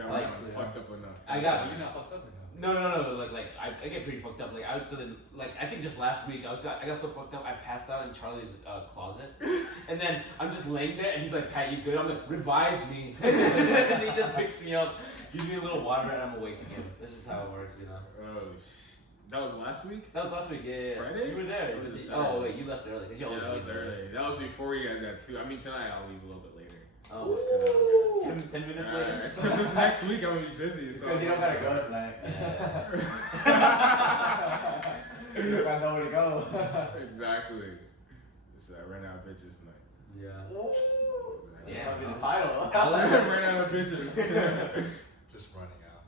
Figure out like, I'm fucked up enough. I got. You're not fucked up enough. No. Like I get pretty fucked up. Like I think just last week I got so fucked up I passed out in Charlie's closet, and then I'm just laying there and he's like, "Pat, you good?" I'm like, "Revive me," and he just picks me up, gives me a little water, and I'm awake again. This is how it works, you know. Oh that was last week? That was last week, yeah. Friday? You were there. Oh wait, you left early. Yeah, that was early. That was before you guys got too. I mean tonight I'll leave a little bit later. Oh, 10 minutes later. It's because this next week I'm gonna be busy. So Because you don't gotta go tonight. You don't got nowhere to go. Exactly. So I ran out of bitches tonight. Yeah. That might be the title. I ran out of bitches. Just running out.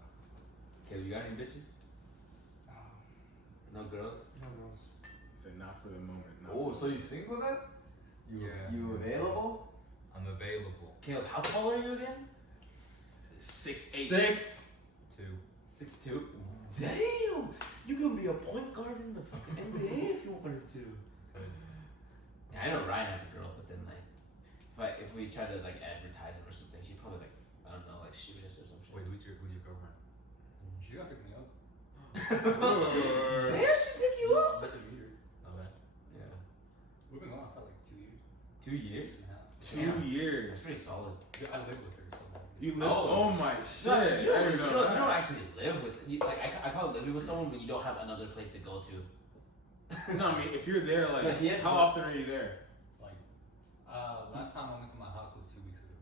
Okay, you got any bitches? No girls? No girls. Said not for the moment. Oh, so you single then? You available? I'm available. Caleb, how tall are you again? 6'8". 2. 6'2". Damn! You can be a point guard in the fucking NBA if you wanted to. Yeah, I know Ryan has a girl, but then like, if we try to like advertise it or something, she'd probably like, I don't know, like shoot us or something. Wait, who's your girlfriend? She gotta pick me up. Damn, she pick you up. Let me meet her. Okay. Yeah. We've been going on for like 2 years. 2 years? Yeah. 2 years. That's pretty solid. I live with her, so like. You live? Oh my shit! No, I didn't know you that. don't actually live with. Like I call it living with someone, but you don't have another place to go to. No, I mean if you're there, like how often are you there? Like, last time I went to my house was 2 weeks ago.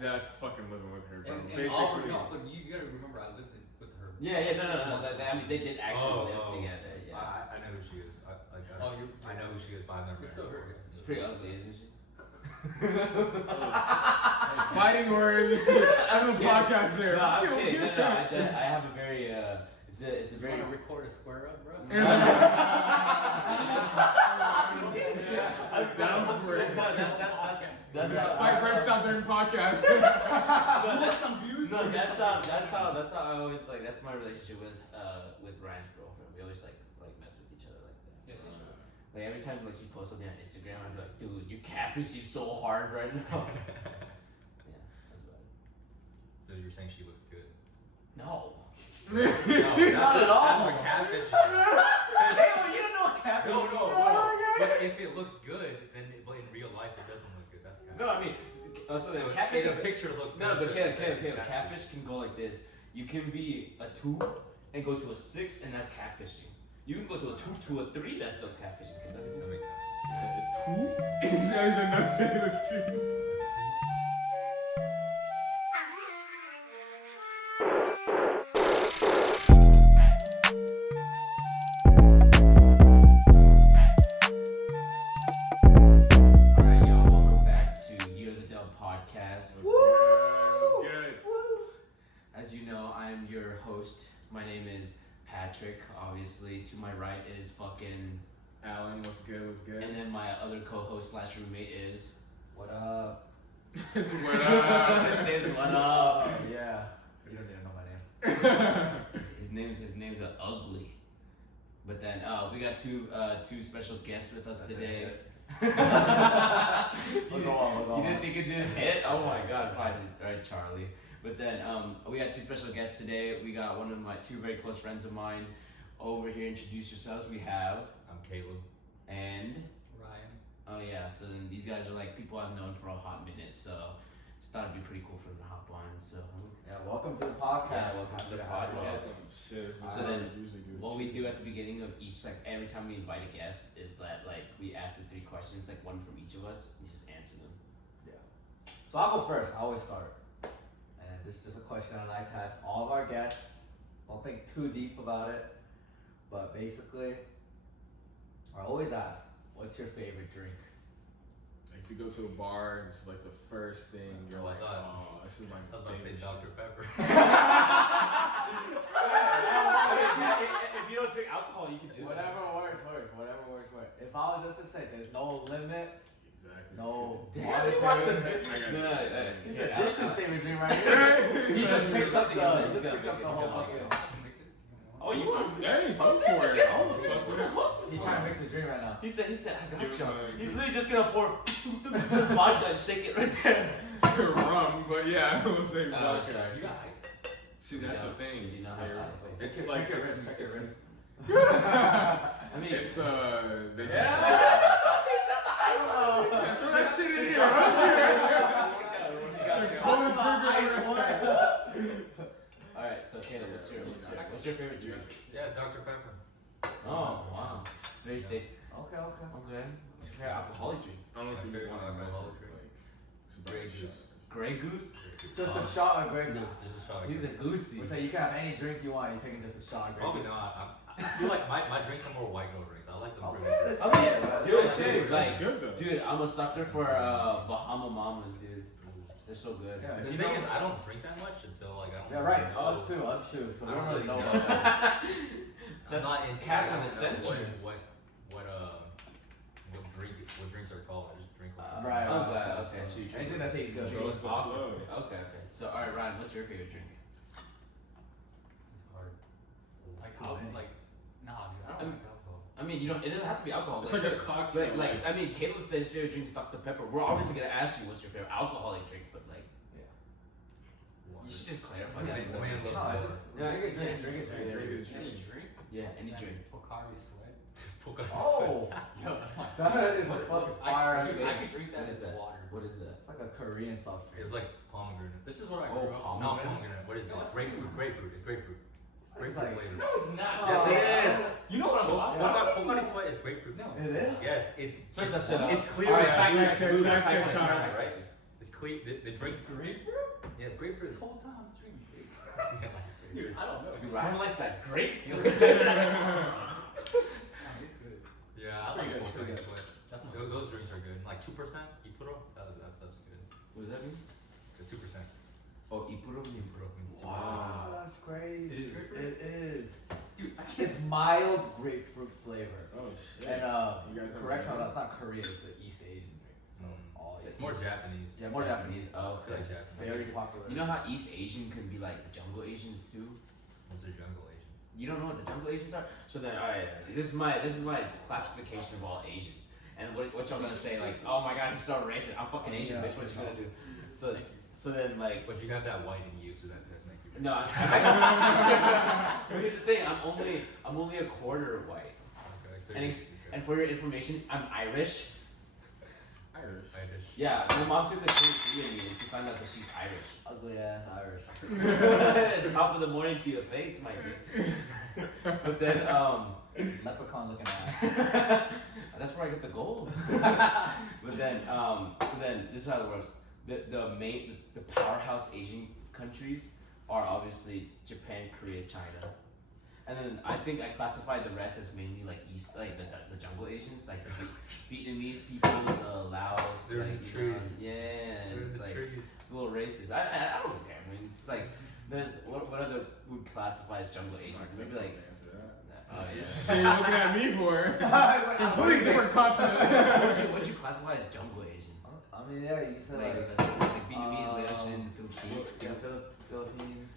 That's fucking living with her, bro. And Basically. no, but you gotta remember I lived with her. Yeah, no. I mean, they did actually live together. Yeah. I know who she is. I know who she is, but I've never It's met still her. She's pretty ugly, isn't she? Fighting words on the podcast there. No, I'm kidding. No, I have a very it's a very. You wanna record a square up, bro? I'm down for it. That's how. Fight breaks out during podcast. That's how I always like. That's my relationship with Ryan's girlfriend. We always like mess with each other like that. Yes, yes, sure. Like every time like she posts something on Instagram, I'd be like, dude, you catfish you so hard right now. Yeah, that's about it. So you're saying she looks good? No. No, not at all. That's what catfish is. Hey, well, you don't know what catfish is. No. But if it looks good, but in real life it doesn't look good. That's catfish. No, I mean, so So catfish. in a picture look No, good. but catfish can go like this. You can be a 2 and go to a 6, and that's catfishing. You can go to a 2 to a 3, that's still catfishing. That makes sense. He says a 2. Alright, y'all, welcome back to Year of the Dub podcast. Woo! Good. As you know, I'm your host. My name is Patrick, obviously. To my right is fucking Alan, what's good? What's good? and then my other co-host slash roommate is What up? It's what up? His name's what up? Yeah. You don't need to know my name. His name's ugly. But then we got two special guests with us today. We'll go on. You didn't think it didn't hit? Oh my god, fine. Alright, Charlie. But then we got two special guests today. We got one of my two very close friends of mine over here. Introduce yourselves. We have I'm Caleb. and Ryan. oh yeah, so then these guys are like people I've known for a hot minute, so just thought it'd be pretty cool for them to hop on. So Yeah, welcome to the podcast. Yeah, welcome to the Happy to have podcast. you. Shit, this is So how then, we usually do what this we shit. do at the beginning of each, like every time we invite a guest, is that like we ask the 3 questions, like one from each of us, and just answer them. Yeah. So I'll go first. I always start. And this is just a question I like to ask all of our guests. Don't think too deep about it. But basically, I always ask, what's your favorite drink? Like, if you go to a bar, it's like the first thing you're like, oh, this is my I was about to say favorite Dr. shit. Pepper. If you don't drink alcohol, you can do Whatever works. If I was just to say there's no limit, Exactly. no Damn, you want the monetary drink? I got No, it. He said, this is his favorite drink right here. He He just picked up He the, just he just gotta picked up make the it. whole Yeah. fucking. Mix it? Oh, you want? Hey, go Oh, for damn, it. guess I'll what? fuck with it. He's trying to mix a drink right now. He said, I got Give you. him a- He's literally just gonna pour vodka and shake it right there. Rum, but yeah, I will say Oh, vodka. sorry. You got ice? See, that's the thing. You do not have ice. It's like check your it's- wrist, check your it's- wrist. I mean, It's they just Oh. throw that shit in here. All right, so Caleb, what's your favorite drink? Yeah, Dr. Pepper. Oh wow, very safe. Okay. Okay, what's your favorite alcoholic drink? I don't know if you Favorite want to alcoholic imagine drink. like it's Grey about shit. Goose. Grey Goose? Just a shot of Grey Goose. Just a shot. He's a goosey. So you can have any drink you want. You're taking just a shot of Grey Probably Goose. not. I feel like my drinks are more white girl drinks. I like them Okay, pretty. that's I mean, fair, dude, that's fair. dude, like, It's good though. dude, I'm a sucker for Bahama Mamas, dude. They're so good. Yeah, The you thing know- is, I don't drink that much, and so like I don't. Yeah, right. Know. Us too. So we I don't really know know. about that. I'm not into. cat I in don't the know century. what drinks are called. I just drink them. Right. I'm glad. Okay, so you drink. Anything that tastes good. Drink Goes is with the awesome. flow. Okay. So, all right, Ryan, what's your favorite drink? It's hard. Like, Alcohol. like, nah, dude, I don't like alcohol. I mean, you don't. It doesn't have to be alcohol. It's like a cocktail. Like, I mean, Caleb says his favorite drink is Dr. Pepper. We're obviously gonna ask you what's your favorite alcoholic drink, but like, you should just clarify that. The man loves No, it's water. just Yeah. drink is drink. Any drink? Yeah, any Then drink. Pocari Sweat. Oh, Yo, that's my that is a fucking fire ass I drink. could drink that What is as that? water. What is that? It's like a Korean soft drink. It's like pomegranate. This is what I Oh, grew up on. No, pomegranate. What is it? Grapefruit. It's grapefruit. It's Grapefruit like- flavor. No, it's not. Yes, Oh. it is. You know what I'm talking about? Pocari Sweat is grapefruit. No. It is? Yes, it's Search that shit up. it's clear. All right, that- fact check, check, Google, fact check fact time. fact check. It's clear. The drink's Grapefruit? Yeah, it's grapefruit. This whole time I'm drinking grapefruit. Yeah, Dude, I don't know. Ryan likes that grapefruit. Nah, it's good. I like Pretty good, Pocari pretty good. Sweat. That's not Those drinks are good. Like 2%, you put up. That stuff's good. What does that mean? The 2%. Oh, Ipuro means. Put up means 2%. Wow, that's crazy. It is. It is. Dude, I It's mild grapefruit flavor. Oh shit. And You guys have correction, that? that's not Korean. It's the East Asian drink. So all It's East more Asian. Japanese. Yeah, more Japanese. Oh, I feel okay. like Japanese. Very popular. You know how East Asian can be like jungle Asians too? What's the jungle Asian? You don't know what the jungle Asians are? So then, alright, this is my classification of all Asians. And what y'all gonna say? Like, oh my god, he's so racist. I'm fucking Asian, Yeah. bitch. What you gonna do? So then like, But you have that white in you, so that does make you. no. I'm actually, here's the thing. I'm only a quarter white. Okay, so And for your information, I'm Irish. Irish. Irish. Yeah, my mom took the KP in me, and she found out that she's Irish. Ugly ass Irish. Top of the morning to your face, Mikey. But then, Leprechaun looking ass. that's where I get the gold. But then, so then this is how it works. The powerhouse Asian countries are obviously Japan, Korea, China, and then I think I classified the rest as mainly like East, like the jungle Asians, like the Vietnamese people, Laos, They're in like the you know, trees. yeah, There's it's the like trees. it's a little racist. I don't care. I mean, it's like there's what other would classify as jungle Asians? Maybe like. Oh yeah. Shit, you're looking at me for completely different what continent. would you classify as jungle Asians? I mean, yeah, you said Like, like Vietnamese, Laotian, Philippines. yeah, Philippines.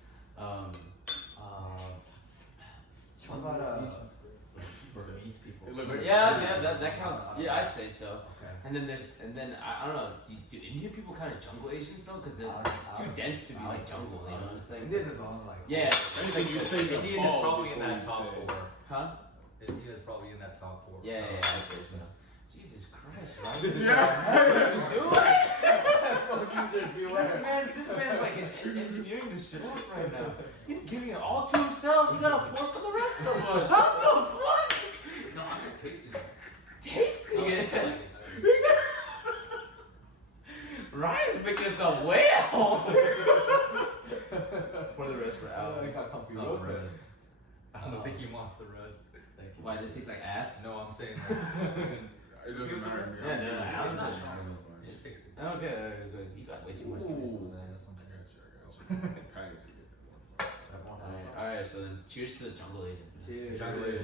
What about Burmese people? Yeah, that counts. Yeah, I'd say so. Okay. And then I don't know. Do Indian people kind of jungle Asians though? Because it's too dense to be like jungle. You know what I'm saying? This is on like. Yeah. Anything you say to Indian is Paul probably in before that you top say- 4. Huh? India is probably in that top 4. Yeah, I'd say so. Jesus Christ, right? This man's like engineering this shit up right now. He's giving it all to himself. He got a pour for the rest of us. What the fuck? No, I'm just tasting it. Tasting I it. don't like it. Ryan's making himself way at home. Pour the rest for Al. I got comfy Not real the quick. rest. I don't think he wants the rest. Thank you. Why, did it taste like ass? No, I'm saying It doesn't matter to me. Yeah, no, I'm it's not good. strong. it just tastes good. Okay, good. You got way too much. Give me some of that. Alright, so then cheers to the jungle Asians. Cheers.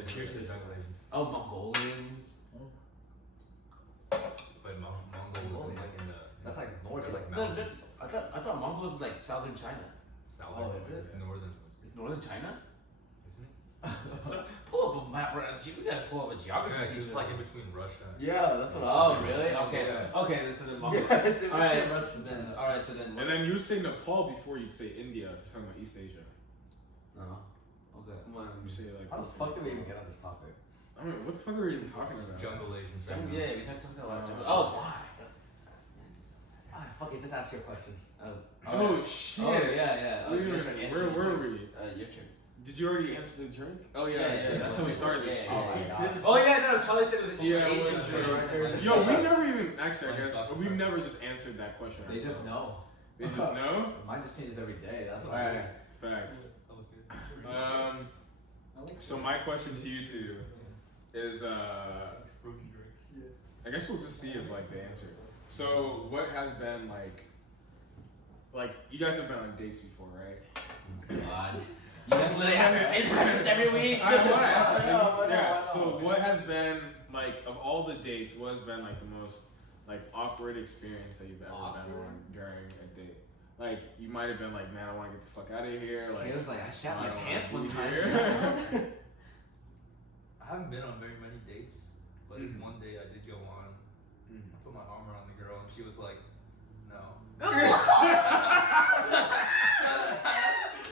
Cheers to the jungle Asians. Oh, Mongolians. But Mongol is like in the. That's like north, There's like No, mountains. I thought Mongols is like southern China. South. Oh, is it? It's northern. Is northern China? Isn't it? So, pull up a map. We gotta pull up a geography. Yeah, 'cause it's teacher. like in between Russia. Yeah, that's what I Oh, was really? Okay. Yeah. Okay, then so then Mongols. Yeah, it's in Alright, between so then, Russia. alright, so then. And then you would say Nepal before you'd say India if you're talking about East Asia. No. Okay. You say like. How the fuck did we even get on this topic? I mean, what the fuck are we even talking about? Jungle Asians. Right now. Yeah, we talked something about jungle. Oh, why? Fuck it, just ask your question. Oh shit! Oh yeah. Where your turn. Answer were your we? Your turn. Did you already answer the drink? Oh yeah. That's how we started this shit. Oh my god. Oh yeah, no. Charlie said it was Yeah, Asian it was drink. Yo, we never even actually. I guess we've never just answered that question. They just know. They just know. Mine just changes every day. That's what Alright. Facts. That was good. So my question to you two is Fruity drinks. I guess we'll just see if like the answer. So what has been like you guys have been on dates before, right? God. You guys literally ask the same questions every week. I want to ask that. I know. Yeah. So what has been like of all the dates? What has been like the most like awkward experience that you've ever been on during a date? Like you might have been like, man, I want to get the fuck out of here. Like It was like I shat my I don't pants wanna one be time. here. I haven't been on very many dates, but this one day I did go on. I put my arm around the girl and she was like, no.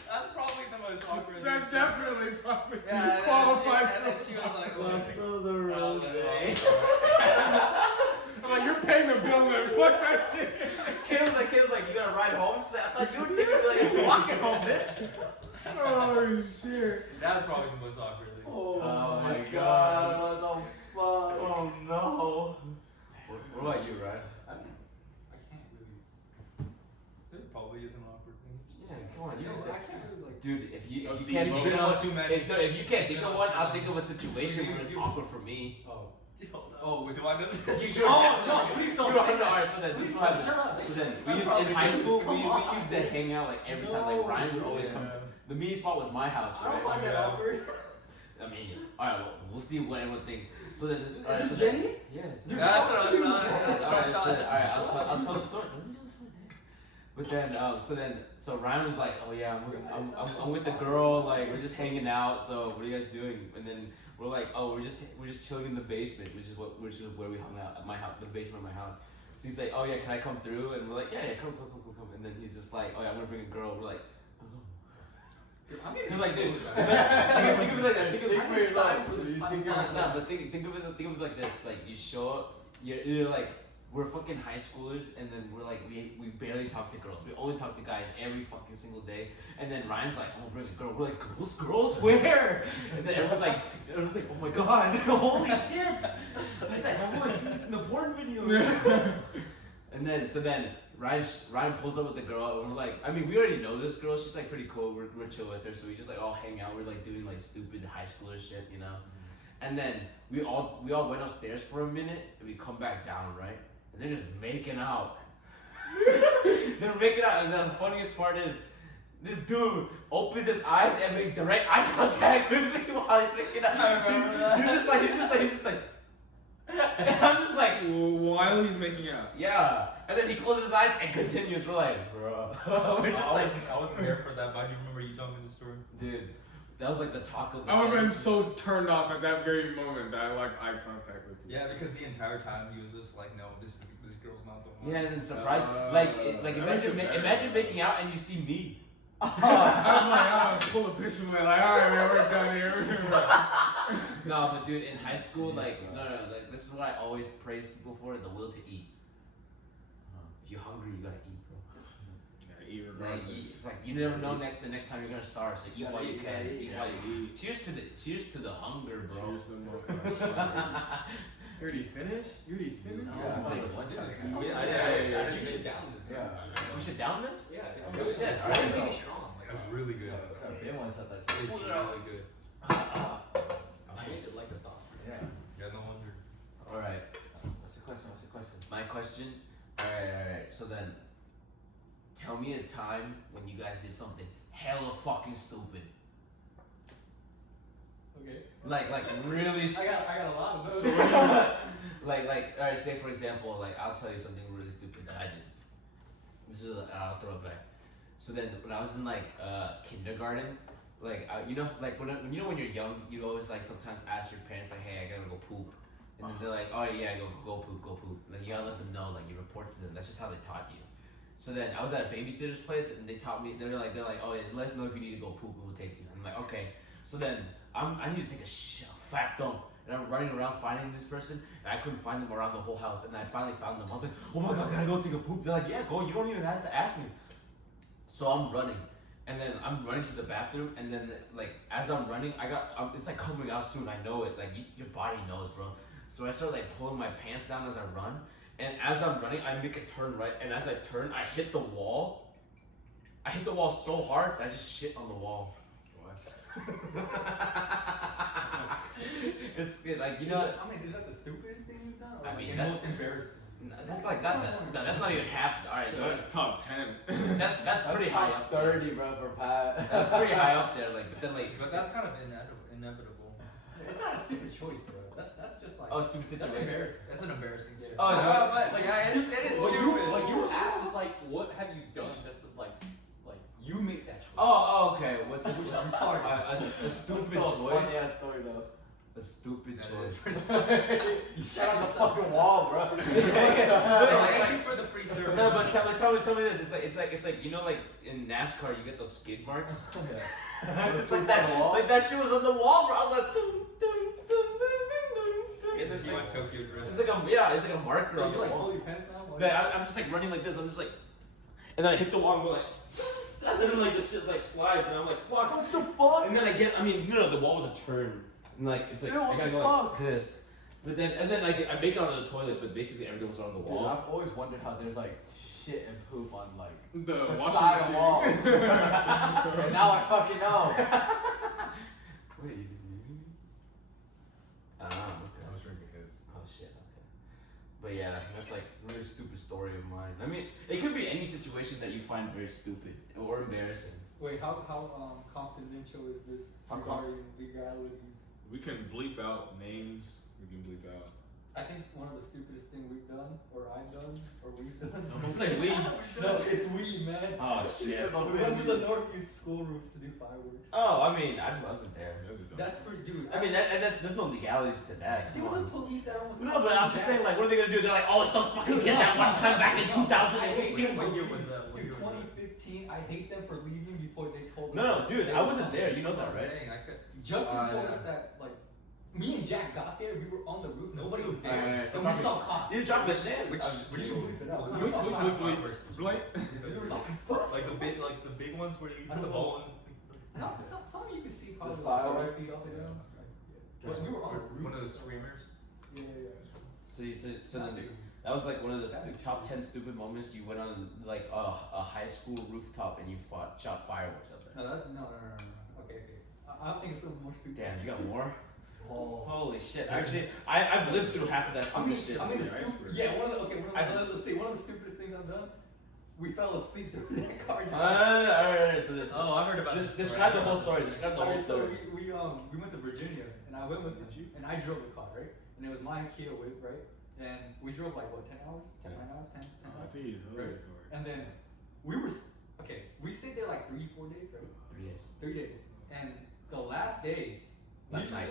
That's probably the most awkward. That definitely probably Yeah, qualifies. and then she was like, oh, the rose. I'm like, you're paying the bill, man. Fuck that shit. Kid was like, you gotta ride home? She's like, I thought you were taking me like walking home, bitch. Oh shit. That's probably the most awkward thing. Oh my god, what the fuck? Oh no. What about you, Ryan? I can't really. There probably is an awkward thing. Yeah, come on. No, I can't really like. Dude, if you Of can't the think most- of Too many. if you can't think of one, I'll think of a You- situation where it's you- awkward for me. Oh, do I know this? Please don't say that. Alright, so then this is what happened. Shut up. So then It's we not used probably in high good. school Come we on. used to hang out like every time. Like Ryan would always come. The meeting spot was my house, I don't right? find that Yeah. awkward. I mean, alright, well, we'll see what everyone thinks. So then, alright, Is so this then, Jenny? yes. Dude, That's fuck not- you. no, Alright, that's so alright, I'll tell the story. Let me tell the story. But then, so Ryan was like, oh yeah, I'm with the girl, like we're just hanging out. So what are you guys doing? And then we're like, oh, we're just chilling in the basement, which is where we hung out at my house, the basement of my house. So he's like, oh yeah, can I come through? And we're like, yeah, come. And then he's just like, oh yeah, I'm gonna bring a girl. We're like, oh. Dude, I'm getting Cause like, dude, exposed, think man. of it like that. Think of it I'm excited for this These fucking fingers, podcast. nah, but think of it like this. Like you show up, you're like, we're fucking high schoolers, and then we're like, we barely talk to girls. We only talk to guys every fucking single day. And then Ryan's like, I'm gonna bring a girl. We're like, girls where? And then everyone's like, oh my god, holy shit! He's like, I've only seen this in the porn video. And then Ryan pulls up with the girl, and we're like, I mean, we already know this girl. She's like pretty cool. We're chill with her, so we just like all hang out. We're like doing like stupid high schooler shit, you know. And then we all went upstairs for a minute, and we come back down, right? And they're just making out. They're making out, and then the funniest part is, this dude opens his eyes and makes direct eye contact with me while he's making out. I remember that. He's just like. And I'm just like, While he's making out. yeah. And then he closes his eyes and continues. We're like, bro. We're just like, I wasn't there for that, but I do remember you telling me the story. dude, that was like the talk of the I would have been set. so turned off at that very moment that I like eye contact with you. Yeah, because the entire time he was just like, no, this girl's not the one. Yeah, and then surprise, that imagine makes it imagine better. making out and you see me. I'm like, oh, pull a picture of me, like, alright, man, we're done here. No, but dude, in high school, like, no, like this is what I always praise people for: the will to eat. If you're hungry, you gotta eat, bro. Yeah, eat Like, regardless. it's like you never know the next time you're gonna starve, so eat Gotta while you eat, can. gotta eat, Eat while you eat. Cheers to the hunger, bro. Cheers to the motherfucker. You already finished? No, Yeah, but this is this one is- second. Yeah. You should down this. Yeah. We should down this. Yeah, it's Oh, good. shit. I don't think it's strong. Like, That was really good. Big one said that It's shit. really good. I made it like a soft. Yeah. Yeah, no wonder. Alright, What's the question? my question. Alright. So then, tell me a time when you guys did something hella fucking stupid. Okay. Like really. I got a lot of those. like, alright, say for example, like, I'll tell you something really stupid that I did. This is, I'll throw it back. So then, when I was in, like, kindergarten, like, you know, like, when you're young, you always, like, sometimes ask your parents, like, hey, I gotta go poop. And then they're like, oh, yeah, go poop. Like, you gotta let them know, like, you report to them. That's just how they taught you. So then I was at a babysitter's place and they taught me. They're like, oh, yeah, let us know if you need to go poop and we'll take you. I'm like, okay. So then I need to take a fat dump. And I'm running around finding this person, and I couldn't find them around the whole house. And I finally found them. I was like, oh my god, can I go take a poop? They're like, yeah, go. You don't even have to ask me. So I'm running, and then I'm running to the bathroom, and then like as I'm running, it's like coming out soon. I know it. Like your body knows, bro. So I start like pulling my pants down as I run, and as I'm running, I make a turn right, and as I turn, I hit the wall. I hit the wall so hard that I just shit on the wall. It's like, you know. I mean, is that the stupidest thing you've done? Or I mean, like that's most embarrassing. That's like that's not even half. All right, So that's top 10. that's pretty high up. 30, bro, for Pat. That's pretty high up there. Like, but then like. But that's kind of inevitable. It's not a stupid choice, bro. That's just like. Oh, stupid That's situation. embarrassing. That's an embarrassing situation. Oh, no. but like, yeah, it is What stupid. you asked is like, what have you done? That's the like you make that choice. Oh, okay. What's Which is retarded. a stupid Funny choice? ass story though. A stupid That choice. is pretty You shot on the fucking wall, bro. Thank you for the free service. No, but tell me this. It's like you know, like in NASCAR you get those skid marks. It's like that. Like that shit was on the wall, bro. I was like, dum, dum, dum, dum, dum, dum, dum. And then You like, went Tokyo Drift. it's like a marker So on you the like wall. pull your pants down? Like, Yeah, I'm just like running like this. I'm just like, and then I hit the wall and go like, and then like this shit like slides, and I'm like, fuck. What the fuck? And then I mean, you know, the wall was a turn, and like it's like Still, I what gotta the go fuck? like this. But then I make it onto the toilet, but basically everything was on the Dude, wall. I've always wondered how there's like shit and poop on like The the washing side machine. wall. And now I fucking know. Wait. I Okay. was drinking his. Oh shit. Okay. But yeah, that's like a really stupid story of mine. I mean, it could be any situation that you find very stupid or embarrassing. wait, how confidential is this How regarding legalities? We can bleep out names. We can bleep out. I think one of the stupidest thing we've done, or I've done, or we've done. It's like we. No, it's we, man. Oh shit. We went to the Northview school roof to do fireworks. Oh, I mean, I wasn't there. That's pretty, dude. I mean, there's no legalities to that. there was a police that almost. No, but I'm just saying, like, what are they gonna do? They're like, oh, it's those fucking kids that one time back in 2018. What year was that? What Dude, year was that? 2015. I hate them for leaving before they told us. No, that dude, they I were wasn't coming. there. You know that, right? Dang, I could. Justin told yeah. us that, like, me and Jack got there. We were on the roof. Nobody was there, Alright, and we saw cops. You dropped it in. Which, We can bleep it out. what We kind saw of cops. fireworks? Blake. We were like, "Fuck." Like the big ones where you I put the don't ball in. No, some of you can see probably Just like fireworks? 5 feet off the ground. But we were on the roof. One of those screamers. Yeah. So then that was like one of the top 10 stupid moments. You went on like a high school rooftop and you shot fireworks up there. No. Okay. I'll think of something more stupid. Damn, you got more? Oh. Holy shit! Actually, I've lived through half of that I mean, stupid shit. the Yeah, stupid. iceberg. Yeah, let's say one of the stupidest things I've done. We fell asleep during that car. Alright, so then Oh, I heard about this. describe the whole story. Describe the whole Alright, so story. we went to Virginia, and I went with the Jeep, and I drove the car, right? And it was my Kia Whip, right? And we drove like what, 10 hours? 10 9 hours? 10 I hours? think he's Right. And then we were we stayed there like 3-4 days, right? 3 days. And the last day, Last night.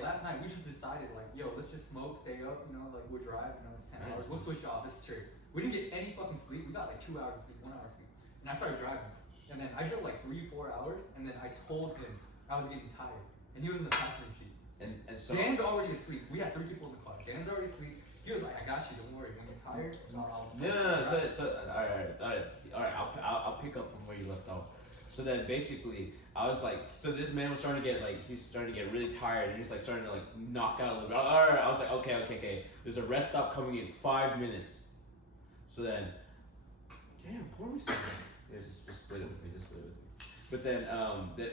last night we just decided like, yo, let's just smoke, stay up, like we'll drive, it's 10 hours, we'll switch off, this is straight. We didn't get any fucking sleep. We got like 2 hours of sleep, 1 hour sleep. And I started driving. And then I drove like 3-4 hours, and then I told him I was getting tired. And he was in the passenger seat. And so Dan's already asleep. We had 3 people in the car. Dan's already asleep. He was like, I got you, don't worry. When you're tired, I'll no. So I'll pick up from where you left off. So then basically, I was like, so this man was starting to get like, he's starting to get really tired, and he's like starting to like knock out a little bit. Alright, I was like, okay. There's a rest stop coming in 5 minutes. So then, damn, pour me some. Yeah, just split it with me. But then,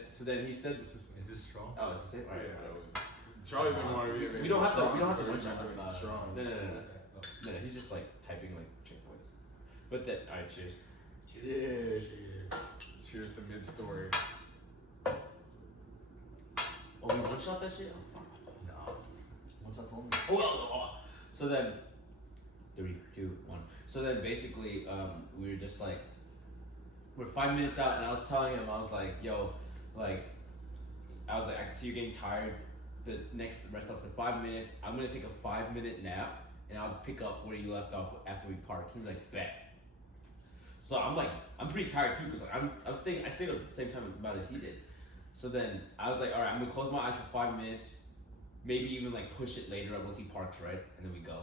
so then he said, Is this strong? oh, it's the same. Alright. Charlie's gonna want to be. We don't have to- strong, we don't have so to it's watch not that. strong. No, he's just like typing like checkpoints. But then, alright, cheers. Cheers. Cheers to mid story. Oh, we one shot that shit? Oh, fuck. No. Once I told me. So then, 3, 2, 1. So then basically, we were just like, we're 5 minutes out, and I was telling him, I was like, yo, like, I can see you getting tired. The next rest stop's in 5 minutes. I'm gonna take a 5-minute nap, and I'll pick up where you left off after we park. He's like, bet. So I'm pretty tired too because I stayed at the same time about as he did. So then I was like, all right, I'm gonna close my eyes for 5 minutes, maybe even like push it later once he parks, right, and then we go.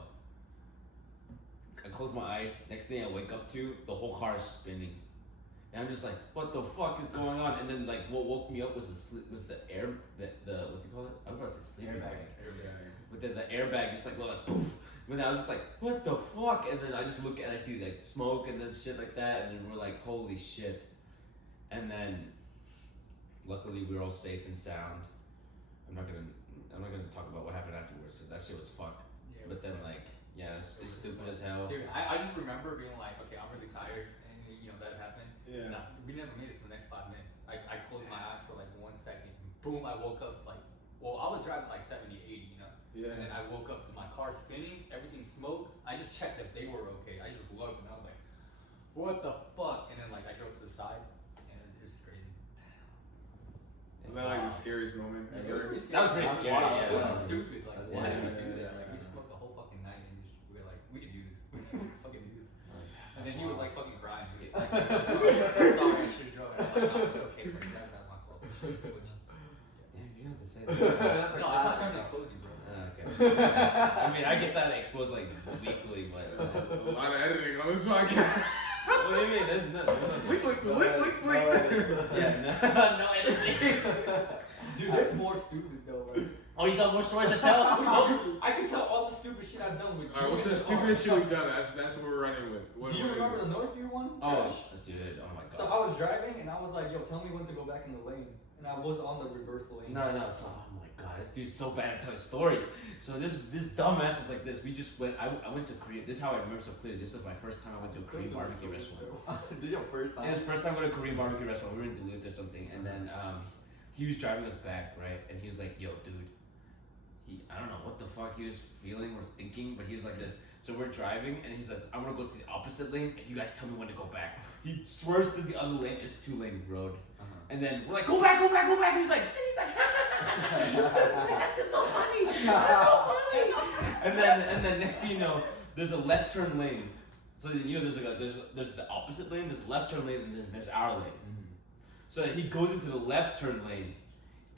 I close my eyes. Next thing I wake up to, the whole car is spinning, and I'm just like, what the fuck is going on? And then like what woke me up was the air the what do you call it? I was about to say sleeping bag. But then the airbag just like went like poof. But I was just like, what the fuck? And then I just look and I see like smoke and then shit like that, and then we're like, holy shit. And then luckily we were all safe and sound. I'm not gonna talk about what happened afterwards because that shit was fucked. Yeah, but then like, yeah, it's stupid as hell. Dude, I just remember being like, okay, I'm really tired, and you know that happened. Yeah. No, we never made it to the next 5 minutes. I closed my eyes for like 1 second. Boom, I woke up like, well, I was driving like 70, 80, you know. Yeah. And then I woke up to my car spinning, everything smoked. I just checked if they were okay. I just looked and I was like, what the fuck? And then like I drove to the side, and it was just crazy. Was that like the scariest moment Yeah, ever? it was pretty scary. That was pretty It scary, yeah. It was just stupid. Like, That's why wild. did we do Yeah, that? yeah, Like, we yeah. just smoked the whole fucking night, and we were like, we could do this. We could fucking do this. And then he was like fucking crying. He was like, I'm sorry, I should have drove. And I'm like, no, it's okay, bro. That's my fault. We should have switched. Damn, you have to say that. No, it's not trying to expose you, bro. Okay. I mean, I get that exposed like weekly, but. A lot of editing on this podcast. What do you mean? There's nothing. Blick, blick, blick, blick, blick. Yeah, no editing. Dude, there's more stupid though, bro. Oh, you got more stories to tell? I can tell all the stupid shit I've done with you. Alright, what's the stupidest shit we've done? That's what we're running with. What Do you is remember it? the Northview one? Oh, dude, oh my god. So I was driving and I was like, yo, tell me when to go back in the lane. And I was on the reverse lane. No, so, oh my god, this dude's so bad at telling stories. So this dumbass was like this. We just went. I went to Korea. This is how I remember so clearly. This is my first time I went to a Korean barbecue restaurant. Did your first time? It was the first time I went to a Korean barbecue restaurant. We were in Duluth or something, and then he was driving us back, right? And he was like, "Yo, dude." I don't know what the fuck he was feeling or thinking, but he was like this. So we're driving, and he says, "I'm gonna go to the opposite lane, and you guys tell me when to go back." He swerves to the other lane. It's a 2-lane road. And then we're like, go back. He's like, sit. He's like, that's just so funny. That's so funny. And then next thing you know, there's a left turn lane. So you know, there's the opposite lane, there's the left turn lane, and there's our lane. Mm-hmm. So he goes into the left turn lane,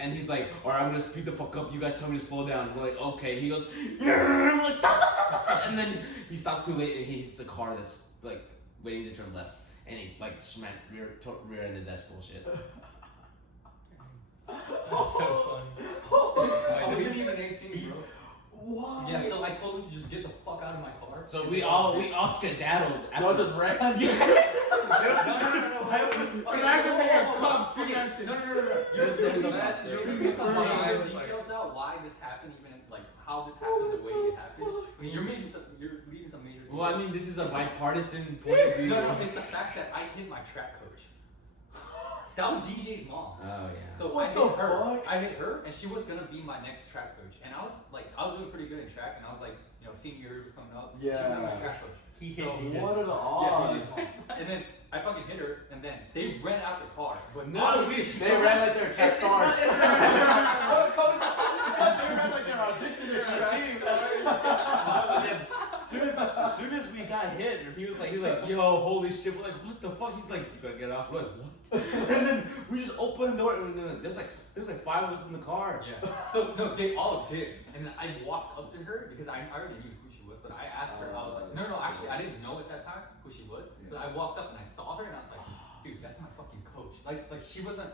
and he's like, all right, I'm gonna speed the fuck up. You guys tell me to slow down. We're like, okay. He goes, we're like, stop. And then he stops too late, and he hits a car that's like waiting to turn left. And he like smacked rear-ended that bullshit. That's so funny. I wasn't even 18, bro. What? Yeah, so I told him to just get the fuck out of my car. So we all skedaddled. Y'all just ran? Imagine being a cop seeing that shit. No. You'll give me some major details out why this happened, even like how this happened, the way it happened. I mean, you're leaving some major details. Well, I mean, this is a bipartisan point of view. No, it's the fact that I hit my track coach. That was DJ's mom. Oh yeah. So What I the hit her. fuck? I hit her, and she was gonna be my next track coach. And I was doing pretty good in track, and I was like, you know, senior year was coming up. She was gonna be my Yeah. track coach. He So, hit DJ. What are the Yeah, odds? DJ's mom. And then I fucking hit her, and then they ran out the car. But No, honestly, she- They ran like they're track stars. it's not- What, coach? They ran like they're auditioning for a team. As soon as we got hit, he was like, yo, holy shit. We're like, what the fuck? He's like, you gotta get off. We're like, what? And then we just opened the door, and then there's like 5 of us in the car. yeah. So no, they all did, and then I walked up to her because I already knew who she was, but I asked her. I was like, no, actually, I didn't know at that time who she was, but I walked up and I saw her, and I was like, dude, that's my fucking coach. Like she wasn't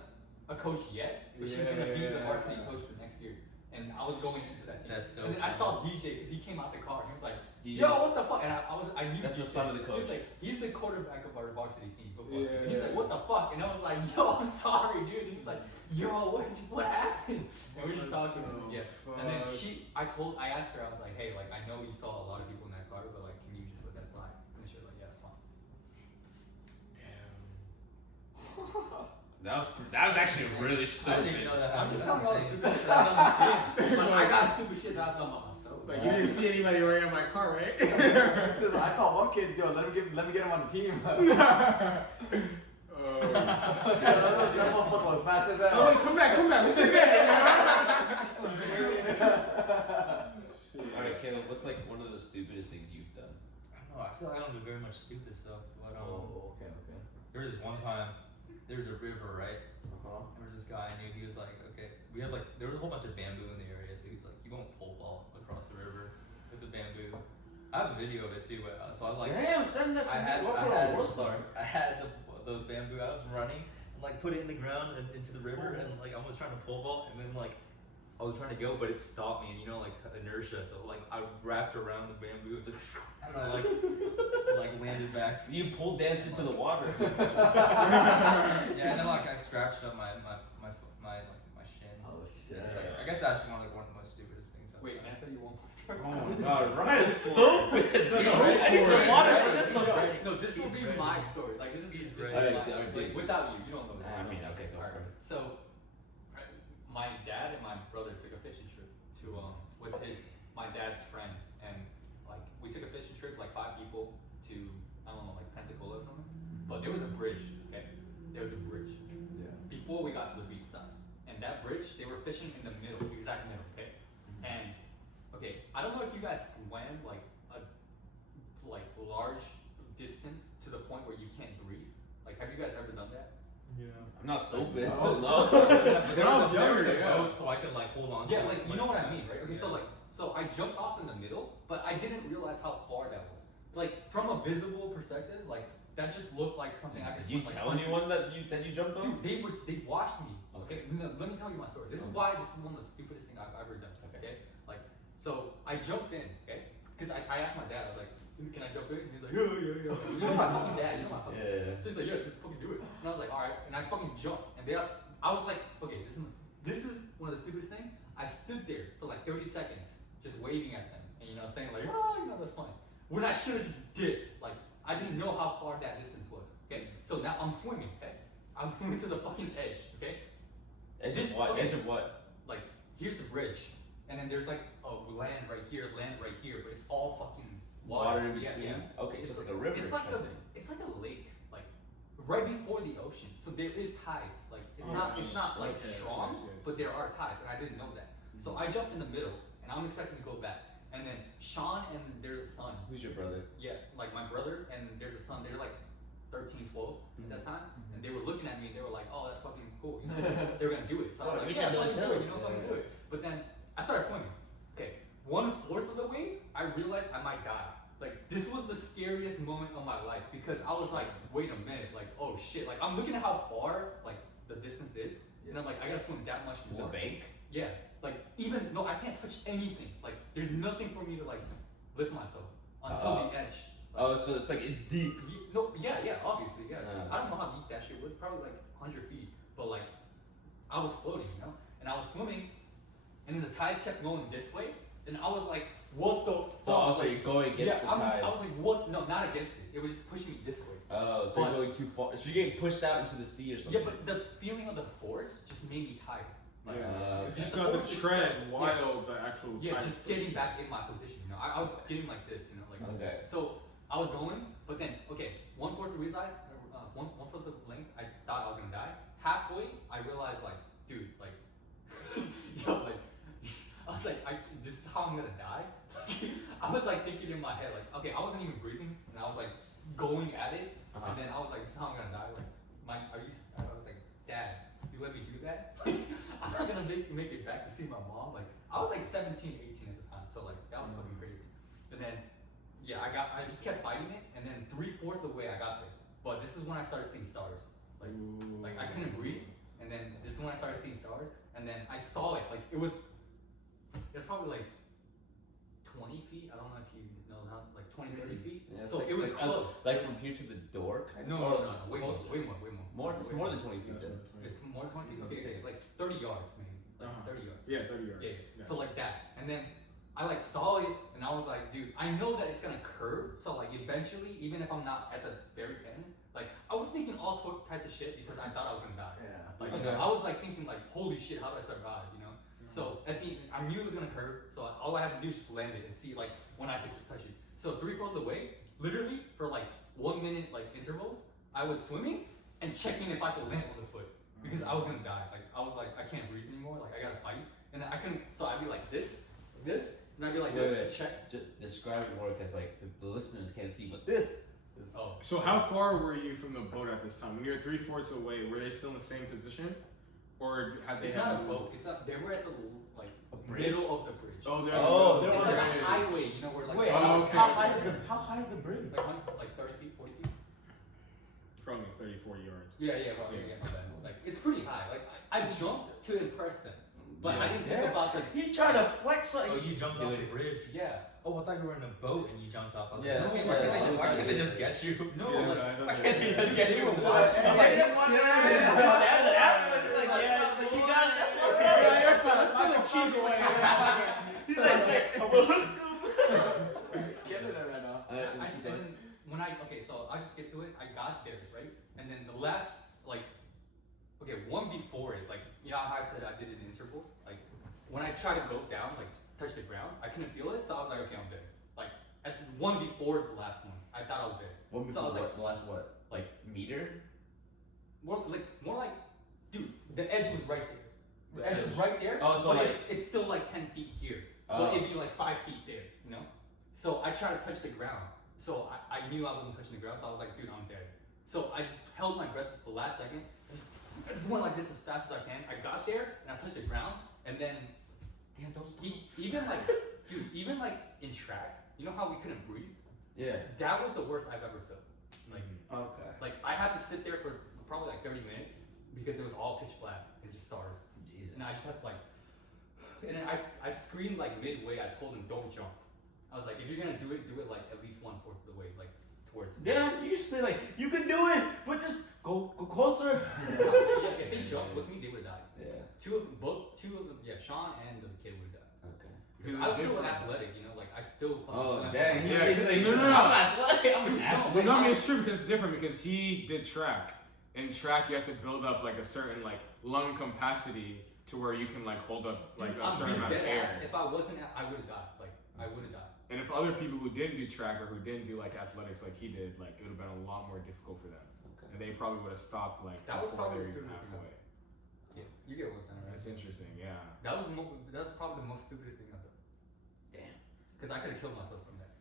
a coach yet, but she was gonna be the varsity coach for next year. And I was going into that team. That's so and then I cool. saw DJ because he came out the car and he was like, DJ. yo, what the fuck? And I knew That's the DJ. son of the coach. He was like, he's the quarterback of our varsity team, football Yeah. team. And he's like, what the fuck? And I was like, yo, I'm sorry, dude. And he's like, yo, what happened? And we were just talking. Oh, Yeah. And then fuck. I asked her, I was like, hey, like I know you saw a lot of people in that car, but like, can you just let that slide? And she was like, yeah, that's fine. That was actually really I stupid. didn't even know that I'm happened. just That's telling you all the insane. stupid shit that I've done with him. Like, I got stupid shit that I've done by myself. Like you didn't see anybody running out my car, right? I saw one kid, yo, let me get him on the team. Oh, That motherfucker was fast as hell. oh wait, come back. What's your name? Alright, Caleb, what's like one of the stupidest things you've done? I don't Oh, I feel like I don't do very much stupid stuff. But Okay. there was this one time. There's a river, right? Uh-huh. There was this guy I knew. He was like, okay, we had like there was a whole bunch of bamboo in the area, so he's like, you won't pole vault across the river with the bamboo. I have a video of it too, but so I like. Damn, send that to I had me. What I for had, a world star? I had the bamboo. I was running and like put it in the ground and into the river, and like I was trying to pole vault, and then like I was trying to go, but it stopped me, and you know, like inertia. So like I wrapped around the bamboo, and I like landed back. So you pole danced into the water. Yeah, and then like I scratched up my shin. Oh shit. I guess that's one of the most stupidest things. I've Wait, done. can I tell you one more story? Oh my god, Ryan is stupid. No, I need some water. That's not right. No, this will be Ready. my story. Like this is ready. my, Alright, like, without you, you don't know this. I mean, okay, go for it. So, my dad and my brother took a fishing trip to with my dad's friend, and like we took a fishing trip, like 5 people to I don't know, like Pensacola or something. But there was a bridge. Okay, there was a bridge Yeah. before we got to the beach side, and that bridge they were fishing in the middle, exact middle. Okay, and okay, I don't know if you guys swam like a large distance to the point where you can't breathe. Like, have you guys ever done that? Yeah. I'm not stupid, No. so no. When I was younger, There was a yeah. boat, so I could like hold on. Yeah, to like it, you know what I mean, right? Okay, Yeah. so I jumped off in the middle, but I didn't realize how far that was. Like from a visible perspective, like that just looked like something I could. Did you swim, like, tell anyone that you jumped on? Dude, they watched me. Okay, no, let me tell you my story. This is why this is one of the stupidest things I've ever done. Okay, like so I jumped in. Okay, because I asked my dad. I was like, can I jump in? And he's like, yeah. You know my fucking dad. You know my fucking dad. Yeah. So he's like, yeah, just fucking do it. And I was like, all right. And I fucking jumped. And I was like, okay, this is one of the stupidest things. I stood there for like 30 seconds, just waving at them, and you know, saying like, oh, you know, that's funny. When I should have just dipped. Like I didn't know how far that distance was. Okay, so now I'm swimming. Okay, I'm swimming to the fucking edge. Okay, Edge Just- of what? okay. Edge of what? like here's the bridge, and then there's like land right here, but it's all fucking Water in Yeah, between? yeah. Okay, so it's like a river. It's like kind of thing. it's like a lake, like right before the ocean. So there is tides. Like it's not like Okay, strong, yes. but there are tides, and I didn't know that. So I jumped in the middle, and I'm expecting to go back. And then Sean and there's a son. Who's your brother? Yeah, like my brother and there's a son. They're like 13, 12 at that time, and they were looking at me and they were like, "Oh, that's fucking cool." You know, they were gonna do it. So I was We like, should "Yeah, do it fucking too." do it." You know, fucking do it. But then I started swimming. Okay, 1/4 of the way, I realized I might die. Like this was the scariest moment of my life because I was like, "Wait a minute!" Like, "Oh shit!" Like I'm looking at how far like the distance is, and I'm like, "I gotta swim that much To the more." bank? Yeah, like even no, I can't touch anything. Like there's nothing for me to like lift myself until the edge. Like, Oh, so it's like it's deep. yeah, obviously, yeah. Yeah. I don't know how deep that shit was. Probably like 100 feet. But like, I was floating, you know, and I was swimming, and then the tides kept going this way, and I was like, what the fuck? So also like, you're going against the tide. I was like, what? No, not against it. It was just pushing me this way. Oh, so But- you're going too far. So you're getting pushed out into the sea or something. Yeah, but the feeling of the force just made me tired. Like, Yeah. it's Just the got to force is tread so- while the actual Yeah, tide just is pushing getting you. back in my position. You know, I was getting like this. You know, like. Okay. So I was going, but then okay, 1/4 the reside, 1/4 the length. I thought I was gonna die. Halfway, I realized like, dude, like, yo, like, I was like, this is how I'm gonna die. I was like thinking in my head, like, okay, I wasn't even breathing, and I was like going at it, Uh-huh. and then I was like, this is how I'm gonna die. Like, I was like, Dad, you let me do that? I'm not gonna make it back to see my mom. Like, I was like 17, 18 at the time, so like that was fucking crazy. And then. Yeah, I just kept fighting it, and then 3/4 the way I got there. But this is when I started seeing stars. Like I couldn't breathe, and then this is when I started seeing stars, and then I saw it. Like it was probably like 20 feet. I don't know if you know how, like 20, 30 feet. Yeah, it's So like- it was like, close. Like from here to the door, kind No, of. way more, Closer. way more. More. It's Way more than 20 feet That's then. what- It's more than 20 feet. Okay, like 30 yards, maybe. Like Uh-huh. 30 yards. Yeah, 30 yards. Yeah. So like that, and then I like saw it, and I was like, dude, I know that it's gonna curve. So like eventually, even if I'm not at the very end, like I was thinking all types of shit because I thought I was gonna die. Yeah. Like Okay. I was like thinking like, holy shit, how do I survive? You know. So at the I knew it was gonna curve. So all I had to do is just land it and see like when I could just touch it. So 3/4 of the way, literally for like 1 minute like intervals, I was swimming and checking if I could land on the foot because I was gonna die. Like I was like I can't breathe anymore. Like I gotta fight, and I couldn't. So I'd be like this, and I'd be like Wait, this wait. to check. Just describe your work as like the listeners can't see, but this. Oh. So how far were you from the boat at this time? When you're 3/4 away, were they still in the same position, or had they? It's had not a to- boat. It's not. They were at the like bridge? middle of the bridge. Oh, they're. Oh, they're It's on like the a bridge. highway, you know, where like Wait, Oh, okay. how high is the bridge? like 30 feet, 40 feet. Probably 30, 40 yards. Yeah, probably. Yeah, my bad. Like it's pretty high. Like I jumped to impress them, but I didn't think Yeah. about the. He's trying to flex like. Oh, you jumped off the bridge. Yeah. Oh, I thought you were in a boat and you jumped off. I was Yeah. like, Okay, why can't they just get you? No, Yeah, like, I know Why that. can't they just get you? Watch. I'm like, He's like, Killing it right now. I didn't. When I so I'll just skip to it. I got there right, and then the last one before it, like you know how I said I did it in intervals. Like when I tried to go down, like touch the ground, I couldn't feel it, so I was like, okay, I'm there. Like at one before the last one, I thought I was there. One So I was before like- the last what? Like meter? More like, dude, the edge was right there. The edge was right there. Oh, so but like- it's still like 10 feet here. Oh. But it'd be like 5 feet there, you know? So I tried to touch the ground. So I knew I wasn't touching the ground, so I was like, dude, I'm dead. So I just held my breath for the last second. I just went like this as fast as I can. I got there and I touched the ground, and then Damn, don't stop. even like in track, you know how we couldn't breathe? Yeah. That was the worst I've ever felt. Okay. Like I had to sit there for probably like 30 minutes because it was all pitch black and just stars. Jesus. And I just had to like, and then I screamed like midway. I told him don't jump. I was like, if you're gonna do it like at least 1/4 of the way, like towards. Yeah, you should say like, you can do it, but just go closer. Yeah, if they jumped with me, they would have died. Yeah. Two of them, yeah, Sean and the kid would have died. Okay. Because It I was was still different. athletic, you know, like I still. Oh, fucking dang. swam. Yeah, He's like, no. I'm athletic. I'm Dude, athletic. Well, no, I mean it's true because it's different because he did track. In track, you have to build up like a certain like lung capacity to where you can like hold up like Dude, a certain I'm amount of dead air. ass. If I wasn't, I would have died. Like I would have died. And if other people who didn't do track or who didn't do like athletics like he did, like it would have been a lot more difficult for them. Okay. And they probably would have stopped like That was before probably they the were even stupidest halfway. Yeah, you get what's saying, right? That's interesting, yeah. That's probably the most stupidest thing I've done. Damn. Because I could have killed myself from that.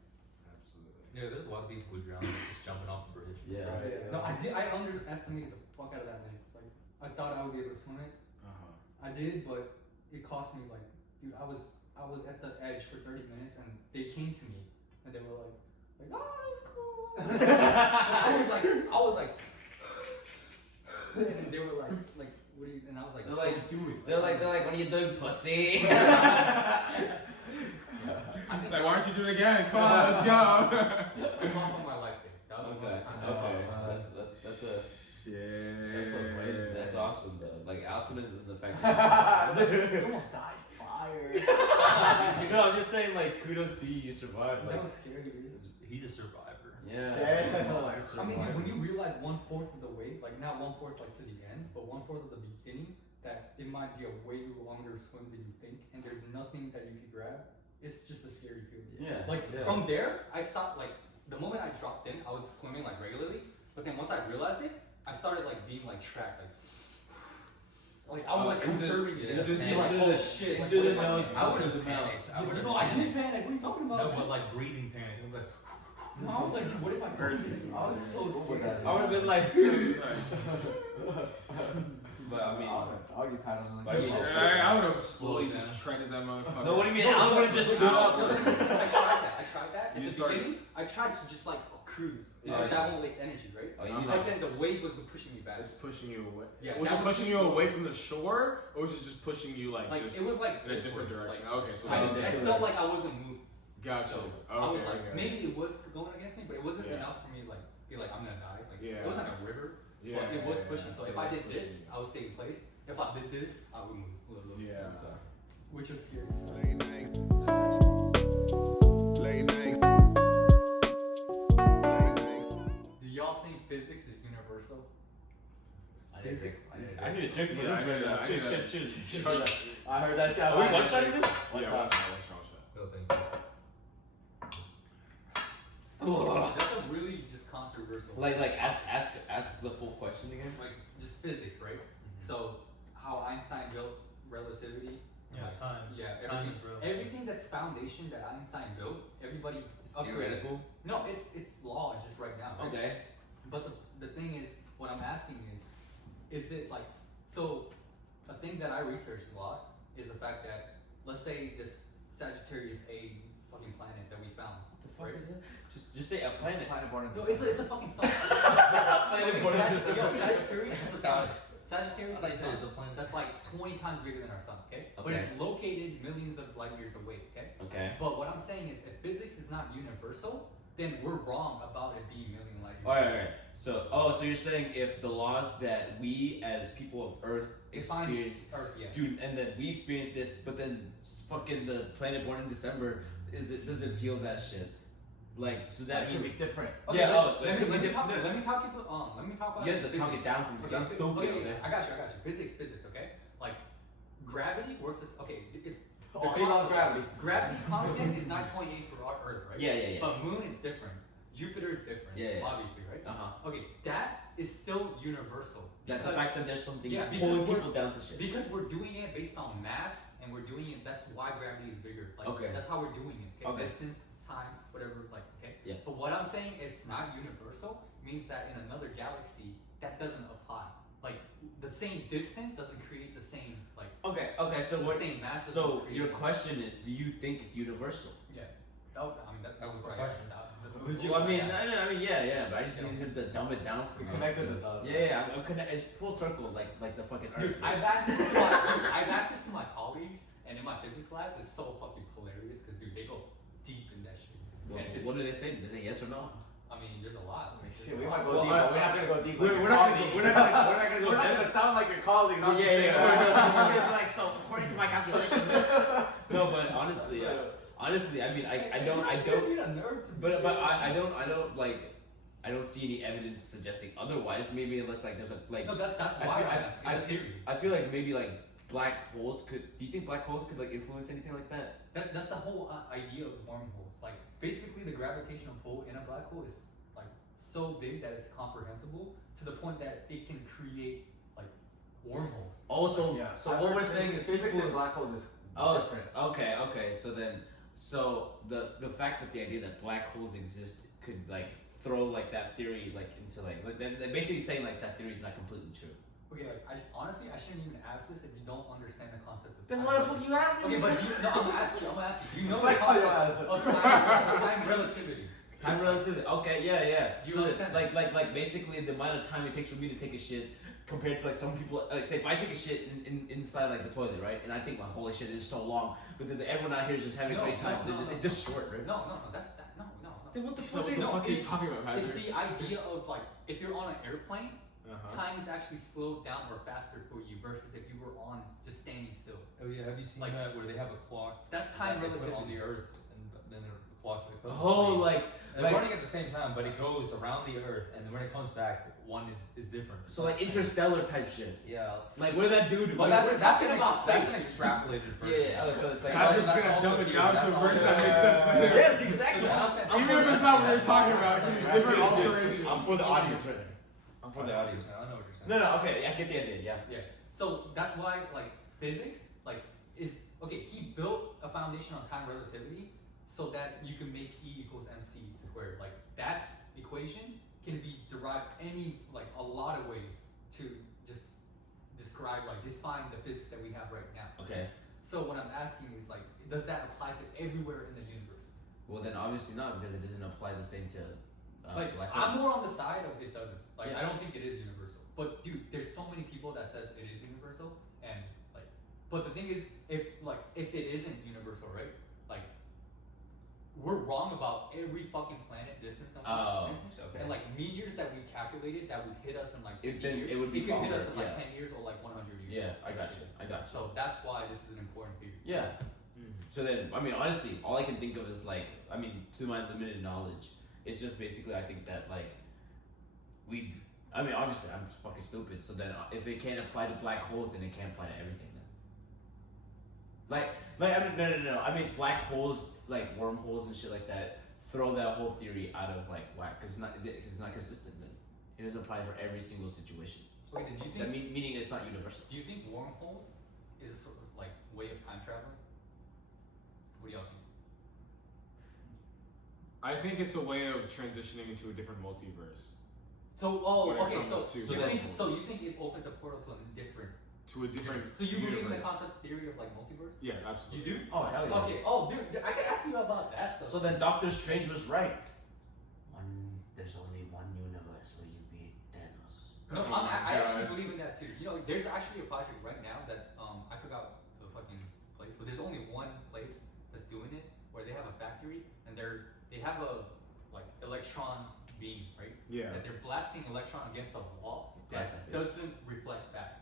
Absolutely. Yeah, there's a lot of people who drown just jumping off the bridge. Yeah. Right. No, I underestimated the fuck out of that length. Like I thought I would be able to swim it. Uh-huh. I did, but it cost me like, dude, I was at the edge for 30 minutes and they came to me and they were like, oh, it's cool. And I was like, and then they were like, what do you? And I was like, They're like, don't do it. They're like, what are you doing, pussy? I think Like, why don't you do it again? Come on, let's go. I'm off on my life day. That was one Okay. of the times. Okay. I- Shit. That's awesome though. Like awesomeness is the fact. You almost died. Fire. No, I'm just saying like kudos to you. You survived. Like, That was scary, dude. He's a survivor. yeah. Damn. I mean, dude, when you realize 1/4 of the way, like not 1/4 like to the end, but 1/4 of the beginning, that it might be a way longer swim than you think, and there's nothing that you can grab. It's just a scary feeling. Yeah. Like yeah. from there, I stopped. Like the moment I dropped in, I was swimming like regularly. But then once I realized it, I started like being like tracked. Like I was like conserving it. Just be like, oh shit. Like, do what the if I nose. miss I out? would have panicked. I would have No, I didn't panic. What are you talking about? No, but like breathing panic. I'm like, No, I was like, dude, what if I burst it? I was so scared. I would have been like. But I mean. Argue paddling. But I mean- I would have slowly Slow just down. treaded that motherfucker. No, what do you mean? I would have just stood up. No, I tried that. In You the started- beginning, I tried to just like cruise. Yeah. Because that won't waste energy, right? Oh, you Uh-huh. mean But like. then the wave was pushing me back. It's pushing you away. Yeah, was that it was pushing too you slow. away from the shore, or was it just pushing you like just it was like in a this different way, direction? like, Okay, so I, that- I felt like I wasn't moving. gotcha. So Okay, I was like, okay. maybe it was going against me, but it wasn't Yeah. enough for me to like be like I'm gonna die. Like Yeah. it wasn't a river, Yeah, but it was yeah, pushing. yeah. So if It I was did this, pushing. I would stay in place. If I did this, I would move a little. Yeah. Which was scary. Late night. Late night. Late night. Do y'all think physics is universal? Physics. I need a drink for Yeah, this I right need now. that. Cheers. I heard that shit. Are we one sided this? One Yeah, shot. one shot. no, thank you. That's a really just controversial. Like ask the full question again. just physics, right? So how Einstein built relativity, Yeah. like time. Yeah, Time everything, is real. everything that's foundation that Einstein built, everybody upgraded. Theoretical. No, it's law just right now. Right? Okay. But the thing is, what I'm asking is it like, so a thing that I researched a lot is the fact that, let's say this Sagittarius A fucking planet that we found. What the fuck Right. is it? Just say a planet. Planet born in No, it's a fucking sun. Planet born in Sagittarius is a sun. Sagittarius I thought is you a said sun it's a planet. that's like 20 times bigger than our sun, okay? But Okay. it's located millions of light years away, okay? Okay. But what I'm saying is, if physics is not universal, then we're wrong about it being million light years Alright, away. alright. So you're saying if the laws that we as people of Earth Define experience, Earth, yeah. dude, and then we experience this, but then fucking the planet born in December doesn't feel that shit. Like, so that That could be means different. Okay, yeah. let, Oh, so let, it could me, be let, me different. talk, No, let me talk about let me talk about You have to talk physics. it down for me, 'cause I'm stupid, okay? I got you. Physics, okay? Like gravity works this. Okay, Okay, laws of gravity. Gravity constant is 9.8 for our Earth, right? Yeah. But Moon is different. Jupiter is different. Yeah. Obviously, right? Uh-huh. Okay, that is still universal. That the because- fact that there's something Yeah, because pulling we're- people down to shit. Because we're doing it based on mass, and we're doing it. That's why gravity is bigger. Like, Okay. That's how we're doing it. Okay. Okay. Distance, time, whatever. Like, okay. Yeah. But what I'm saying, it's not universal, means that in another galaxy, that doesn't apply. Like, the same distance doesn't create the same like. Okay. So the what? same mass So doesn't create your the- question is, do you think it's universal? Yeah. I mean, that was the right. question. That's Legit. I mean, yeah, but I just need him to dumb it down for We me. connected the dots. Yeah, I'm it's full circle, like the fucking Dude, Earth. I've asked this to my colleagues, and in my physics class, it's so fucking hilarious because dude, they go deep in that shit. Well, And it's- what do they say? Do they say yes or no? I mean, there's a lot. Shit, we might Well, go deep, but we're not gonna go deep. we're like your not gonna go- colleagues. we're not gonna go We're not deep. gonna sound like your colleagues. I'm just Yeah, saying. yeah. like, so according to my calculations. No, but honestly, I mean, I don't, need a nerd to but I don't like, I don't see any evidence suggesting otherwise. Maybe unless like there's a like, No, that's I why feel- I'm asking. It's a theory. I feel like maybe like black holes could. Do you think black holes could like influence anything like that? That's the whole idea of wormholes. Like basically, the gravitational pull in a black hole is like so big that it's comprehensible to the point that it can create like wormholes. Also, Yeah. so I've what heard we're saying is physics people. and black holes is Oh, different. okay. So the fact that the idea that black holes exist could like throw like that theory like into like they're basically saying like that theory is not completely true. Okay, like honestly, I shouldn't even ask this if you don't understand the concept of Then time. why the fuck you asking Okay, me? but I'm gonna ask you. You know the Flex on your concept ass. of time relativity. Time relativity. Okay, yeah. You So understand like basically the amount of time it takes for me to take a shit compared to like some people like say if I take a shit inside like the toilet, right? And I think like holy shit, this is so long, but then everyone out here is just having a No, great time. no, no, It's just short, right? No, no. Then what the So fuck? what the No, fuck are you it's- talking about, It's Patrick? the idea of like if you're on an airplane, Uh-huh. time is actually slowed down or faster for you versus if you were on just standing still. Oh yeah, have you seen Like- that where they have a clock That's that time they put relativity. on the Earth and then the clock they put on Oh, the like they're running at the same time, but it goes around the Earth, and when it comes back, one is different. so like interstellar type shit. Yeah. Like where that dude? But like, we're talking about that's an space. extrapolated version. yeah. Oh, so it's like That's just that's gonna also dumb it theory, down to a that's version also- that makes sense to him. yes, exactly. Even if it's not what we're talking about, it's a different alteration. I'm for the audience right there. I'm for the audience. I know what you're saying. No, okay, I get the idea. Yeah. Yeah. So that's why like physics like is okay. He built a foundation on time relativity so that you can make E equals mc squared. Like that equation can be derived a lot of ways to just describe define the physics that we have right now. Okay. So what I'm asking is like, does that apply to everywhere in the universe? Well, then obviously not because it doesn't apply the same to black I'm holes. more on the side of it doesn't. Like Yeah. I don't think it is universal. But dude, there's so many people that says it is universal, and like, but the thing is, if it isn't universal, right? Like, we're wrong about every fucking planet distance on Oh, Earth. okay. And like meteors that we calculated that would hit us in like 50 then years, it would be could hit us longer, in like yeah. 10 years or like 100 years. Yeah, I got you. So that's why this is an important theory. Yeah. So then, I mean, honestly, all I can think of is like, I mean, to my limited knowledge, it's just basically I think that like, I mean, obviously I'm just fucking stupid. So then, if it can't apply to black holes, then it can't apply to everything. Then, I mean, no. I mean, black holes, like wormholes and shit like that, throw that whole theory out of like whack because it's not consistent. Then it doesn't apply for every single situation. Okay, then do you That think meaning it's not universal. wormholes is a sort of like way of time traveling? What do y'all think? I think it's a way of transitioning into a different multiverse. So, When it okay, comes so to you that think multiverse. you think it opens a portal to a different. To a different So you believe in the universe. concept theory of like multiverse? Yeah, You absolutely. do? Oh hell yeah. Okay. Oh, dude, I can ask you about that stuff. So then Doctor Strange was right. There's only one universe where you beat Thanos. No, Oh my I actually gosh. believe in that too. You know, there's actually a project right now that I forgot the fucking place, but there's only one place that's doing it where they have a factory and they have a like electron beam, right? Yeah. That they're blasting electron against a wall Blast that that bitch. doesn't reflect back.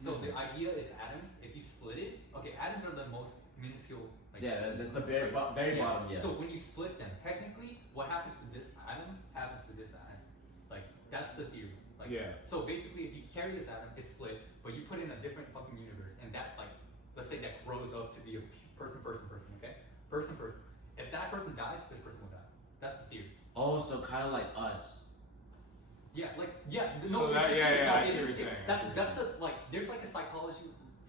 So the idea is atoms. If you split it, okay, atoms are the most minuscule. Like, Yeah, that's the very very bottom. Yeah. So when you split them, technically, what happens to this atom happens to this atom. Like that's the theory. Like, Yeah. So basically, if you carry this atom, it's split, but you put it in a different fucking universe, and that like, let's say that grows up to be a person, okay, person. If that person dies, this person will die. That's the theory. Oh, so kind of like us. Yeah, like yeah. So that- it's- yeah, no, I see it's- what you're it- saying, I That's see what that's you're the like. There's like a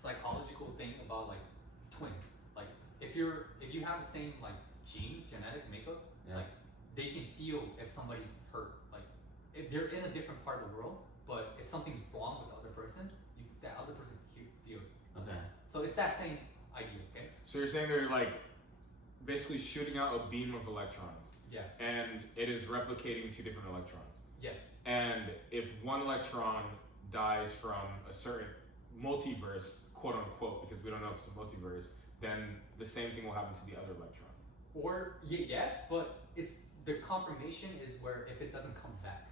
psychological thing about like twins. Like if you have the same like genes, genetic makeup, Yeah. like they can feel if somebody's hurt. Like if they're in a different part of the world, but if something's wrong with the other person, that other person can feel it. Okay. So it's that same idea, okay? So you're saying they're like basically shooting out a beam of electrons, Yeah. and it is replicating two different electrons. Yes. And if one electron dies from a certain multiverse, quote unquote, because we don't know if it's a multiverse, then the same thing will happen to the other electron. Or yes, but it's the confirmation is where if it doesn't come back.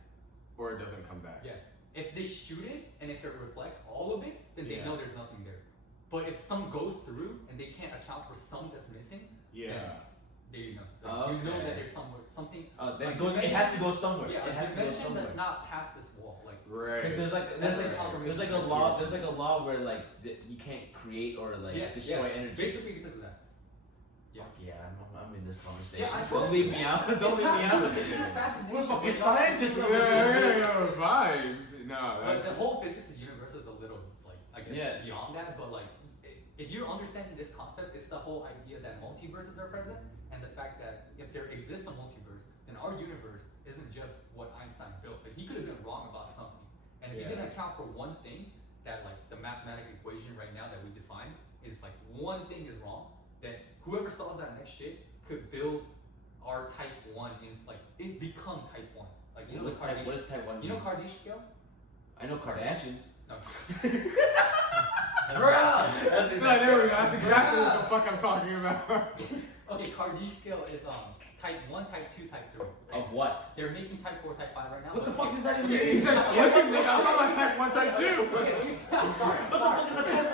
Or it doesn't come back. Yes. If they shoot it and if it reflects all of it, then they Yeah. know there's nothing there. But if some goes through and they can't account for some that's missing, Yeah. there you know. Like, you know Okay. that there's somewhere something. Then it has to go somewhere. Yeah, it a has to go dimension somewhere. that's not past this wall. Like Right. Because there's like That's there's like like confirmation. there's like a law there's like a law where like you can't create or like destroy energy. Basically because of that. Yeah. Fuck yeah, I'm in this conversation. Yeah, I Don't trust leave you. me out. Don't It's leave me not out. true, it's just fascination. We're fucking It's scientists not- over here. Yeah, vibes. No, But that's the whole physics is universal is a little like I guess Yeah. beyond that. But like if you're understanding this concept, it's the whole idea that multiverses are present, and the fact that if there exists a multiverse, then our universe isn't just what Einstein built. Like he could have been wrong about something, and if he Yeah. didn't account for one thing, that like the mathematical equation right now that we define is like one thing is wrong, then whoever solves that next shit could build our type 1 in like it become type 1. Like you know What's the type? Kardashian- What is type 1? you know Kardashian scale? I know Kardashians. No. Bruh! no, there we go. That's exactly what the fuck I'm talking about. Okay, Kardashian scale is type 1, type 2, type 3. Right? Of what? They're making type 4, type 5 right now. What the but- fuck does that even Okay, mean? He's like, listen, nigga, I'm talking about type 1, type 2. Okay, let me stop. I'm sorry. What the fuck is a type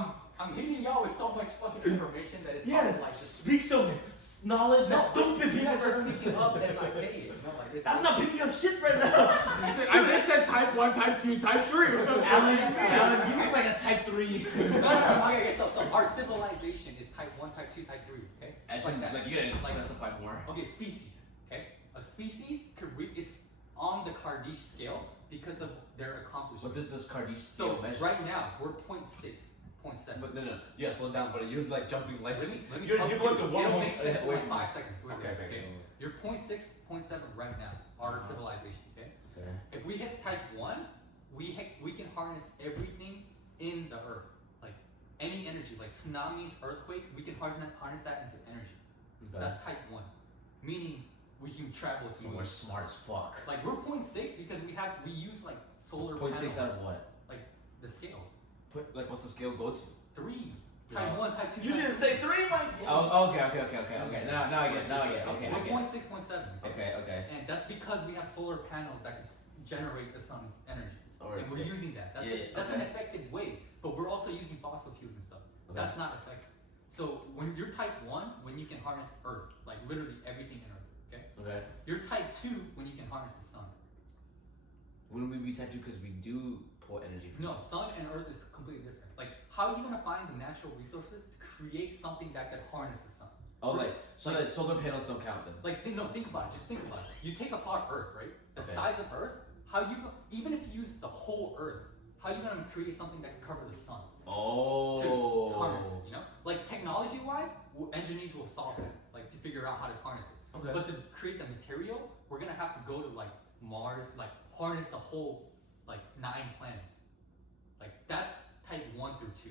1? I'm hitting y'all with so much fucking information that it's Yeah, probably like speak some knowledge that stupid you people guys are don't picking up as I say it. You know, like it's I'm not picking up shit right now. You said- I just said type 1, type 2, type 3. What the fuck? Alan, you look like a type 3. No. Okay, so our civilization is type 1, type 2, type 3. Okay, it's like that. Like you gotta Like- specify more. Okay, species. Okay, a species it's on the Kardashian scale because of their accomplishments. What does this Kardashian So scale measure? right now we're 0.6, 0.7. But no, you gotta slow down, but you're like jumping like Let me you're tell you, going to one it'll whole- make sense in wait, like 5 seconds. Wait, Okay, okay. You're 0.6, 0.7 right now, our civilization, okay? Okay. If we hit type 1, we can harness everything in the earth. Like any energy, like tsunamis, earthquakes, we can harness that into energy. That's type 1. Meaning we can travel to So we're smart as fuck. like we're 0.6 because we use like solar 0.6 panels. out of what? Like the scale. Like what's the scale go to? 3. Yeah. Type 1, type 2. You type didn't 3. say 3, Mike. Oh, okay. Now I get. Okay, We're I get. 0.6, 0.7. Okay. And that's because we have solar panels that can generate the sun's energy. Or- And we're using that. That's, Yeah, that's an okay. effective way. But we're also using fossil fuels and stuff. Okay. That's not effective. So when you're type 1, when you can harness Earth, like literally everything in Earth, okay? Okay. You're type 2 when you can harness the sun. Wouldn't we be type 2 because we do pull energy from No, sun and Earth is completely different. Like, how are you gonna find the natural resources to create something that could harness the sun? Oh, like so that solar panels don't count then. Like, think about it. Just think about it. You take apart Earth, right? The Okay. size of Earth. Even if you use the whole Earth, how are you gonna create something that can cover the sun? Oh. technology-wise, engineers will solve that, like to figure out how to harness it. Okay. But to create the material, we're gonna have to go to like Mars, like harness the whole like 9 planets. Like that's type 1 through 2.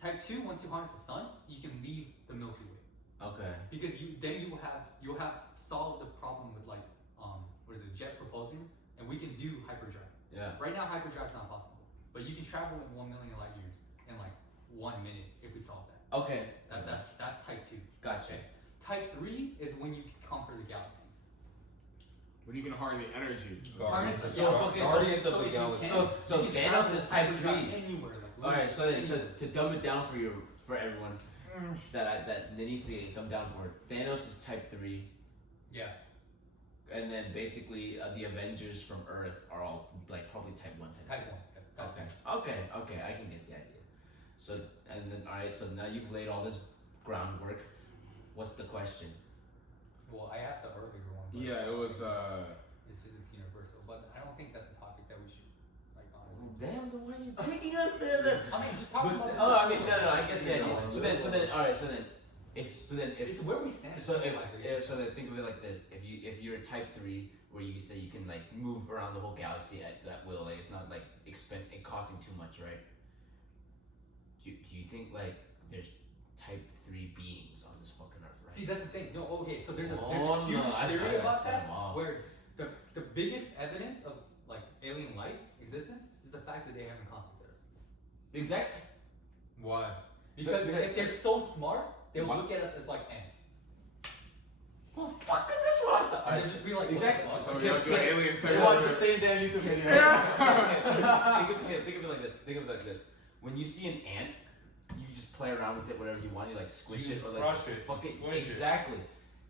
Type 2, once you harness the sun, you can leave the Milky Way. Okay. Because you'll have solved the problem with like what is it, jet propulsion, and we can do hyperdrive. Yeah. Right now hyperdrive's not possible, but you can travel in 1 million light years in like 1 minute if we solve that. Okay. That's type 2. Gotcha. Type 3 is when you can conquer the galaxies. When you can harness the energy. Harness the So, galaxies. okay, Guardians of So the if you Galaxy. can, So you can Thanos travel is with type hyperdrive 3. anywhere. Like, All right. So anywhere. to dumb it down for everyone that needs to get dumbed down for, Thanos is type 3. Yeah. And then basically the Avengers from Earth are all like probably type 1, type 2. Type 1. Okay, I can get the idea. So, and then, alright, so now you've laid all this groundwork. What's the question? Well, I asked the earlier one. But Yeah, it was Is physics universal? But I don't think that's a topic that we should like honestly. Damn, then why are you taking us there? I mean, just talking about. Oh, I mean, no, I get the idea. So then, alright, if It's where we stand. so in if civilization. so then think of it like this: if you're type 3, where you say you can like move around the whole galaxy at will, like it's not like it costing too much, right? Do you think like there's type 3 beings on this fucking Earth, right? See, that's the thing. No, okay, so there's a Oh, huge no, I theory thought about I set that him off. where the biggest evidence of like alien life existence is the fact that they haven't contacted us. Exactly. Why? Because But- if they're so smart, they'll What? look at us as like ants. Well, fuck this one. And they'll just be like, Exactly. what the so fuck? you'll do alien They watch the segment. same damn YouTube video. Think of it like this. Think of it like this. When you see an ant, you just play around with it, whatever you want. You like squish You it or like crush it, fucking squish it. exactly.